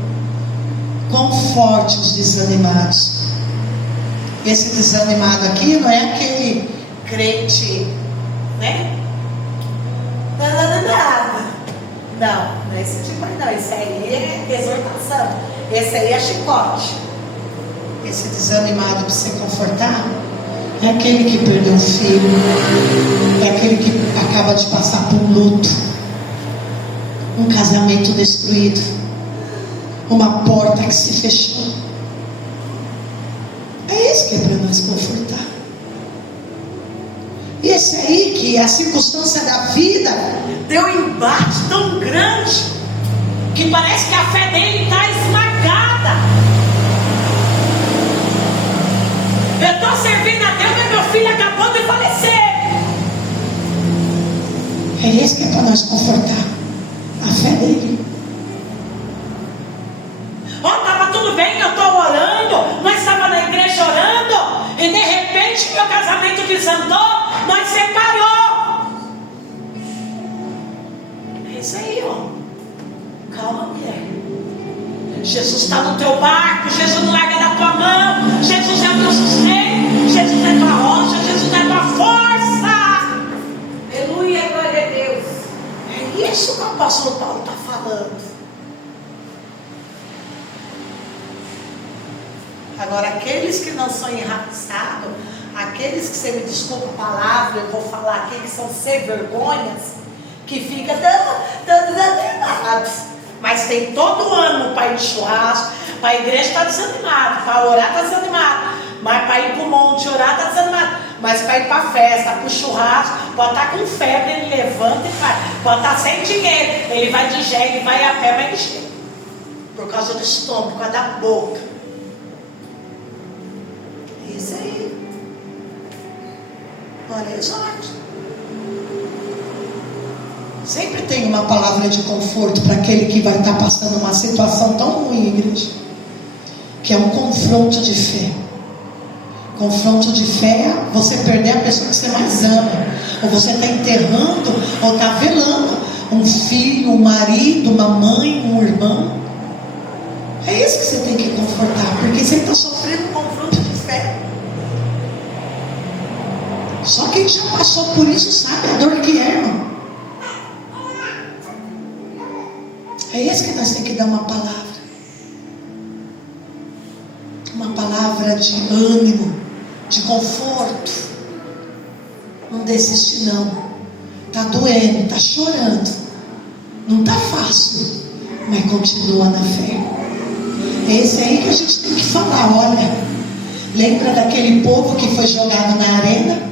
Conforte os desanimados. Esse desanimado aqui não é aquele crente, né? Não, não é esse tipo aí não. Esse aí é exortação. Esse aí é chicote. Esse desanimado para você confortar é aquele que perdeu um filho, é aquele que acaba de passar por um luto, um casamento destruído, uma porta que se fechou. É esse que é para nós confortar. E esse aí que a circunstância da vida deu um embate tão grande que parece que a fé dele está esmagada. Eu estou servindo a Deus, mas meu filho acabou de falecer. É esse que é para nós confortar. A fé dele. Estava tudo bem, eu estou orando. Nós estávamos na igreja orando. E de repente meu casamento desandou. Nós separou. É isso aí, ó. Calma, mulher. Jesus está no teu barco. Jesus não larga da tua mão. Jesus é o teu sustento. Jesus é tua rocha. Jesus é tua força. Aleluia, glória a Deus. É isso que o apóstolo Paulo está falando. Agora, aqueles que não são enraizados, aqueles que, você me desculpa a palavra, eu vou falar aqui, que são sem vergonhas, que ficam dando errados. Mas tem todo ano para ir de churrasco, para a igreja está desanimado, para orar está desanimado, mas para ir para o monte orar está desanimado, mas para ir para a festa, para o churrasco, pode estar com febre, ele levanta e faz, pode estar sem dinheiro, ele vai de jegue, ele vai a pé, vai encher, por causa do estômago, por causa da boca. Isso aí. Olha, exato. Sempre tem uma palavra de conforto para aquele que vai estar passando uma situação tão ruim, igreja, que é um confronto de fé. Confronto de fé é você perder a pessoa que você mais ama, ou você está enterrando, ou está velando um filho, um marido, uma mãe, um irmão. É isso que você tem que confortar, porque você está sofrendo um confronto de fé. Só quem já passou por isso sabe a dor que é, irmão. É isso que nós temos que dar uma palavra. Uma palavra de ânimo, de conforto. Não desiste não. Está doendo, está chorando. Não está fácil, mas continua na fé. É esse aí que a gente tem que falar. Olha, lembra daquele povo que foi jogado na arena,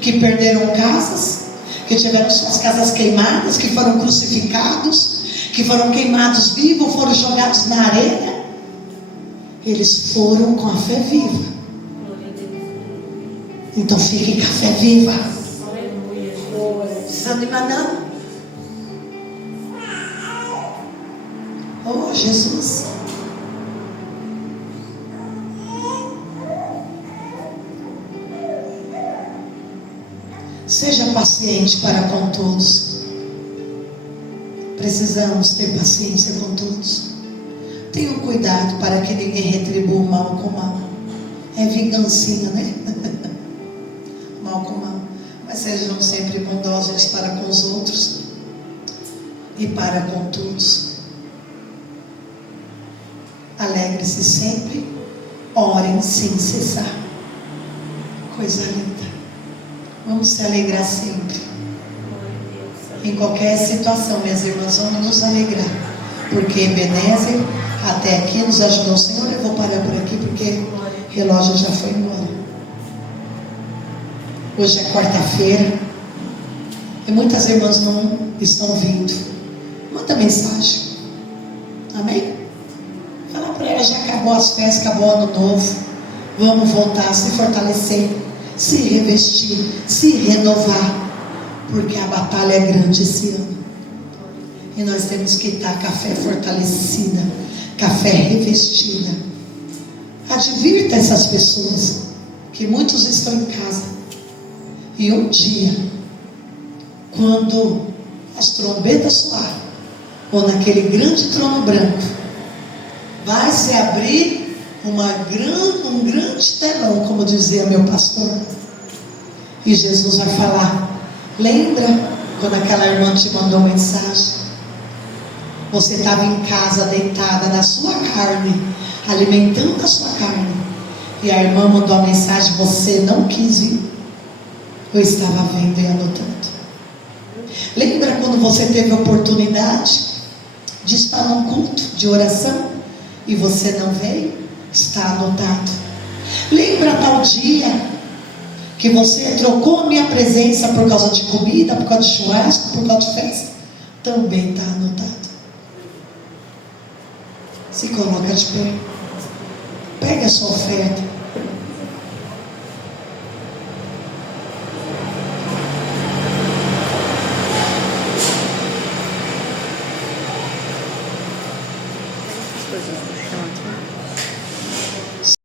que perderam casas, que tiveram suas casas queimadas, que foram crucificados, que foram queimados vivos, foram jogados na arena. Eles foram com a fé viva. Então fiquem com a fé viva. Desanima não. Oh Jesus. Seja paciente para com todos. Precisamos ter paciência com todos. Tenham cuidado para que ninguém retribua o mal com mal. É vingancinha, né? Mal com mal. Mas sejam sempre bondosos para com os outros e para com todos. Alegre-se sempre. Orem sem cessar. Coisa linda. Vamos se alegrar sempre. Em qualquer situação, minhas irmãs, vamos nos alegrar. Porque Ebenezer até aqui nos ajudou. Senhor, eu vou parar por aqui porque o relógio já foi embora. Hoje é quarta-feira e muitas irmãs não estão vindo. Manda mensagem. Amém? Fala para ela, já acabou as festas, acabou o ano novo. Vamos voltar a se fortalecer, se revestir, se renovar. Porque a batalha é grande esse ano. E nós temos que estar com a fé fortalecida, com a fé revestida. Advirta essas pessoas, que muitos estão em casa. E um dia, quando as trombetas soarem, ou naquele grande trono branco, vai se abrir um grande telão, como dizia meu pastor. E Jesus vai falar: lembra quando aquela irmã te mandou mensagem? Você estava em casa deitada na sua carne, alimentando a sua carne, e a irmã mandou a mensagem, você não quis vir. Eu estava vendo e anotando. Lembra quando você teve a oportunidade de estar num culto de oração e você não veio? Está anotado. Lembra tal dia que você trocou a minha presença por causa de comida, por causa de churrasco, por causa de festa? Também está anotado. Se coloca de pé. Pega a sua oferta.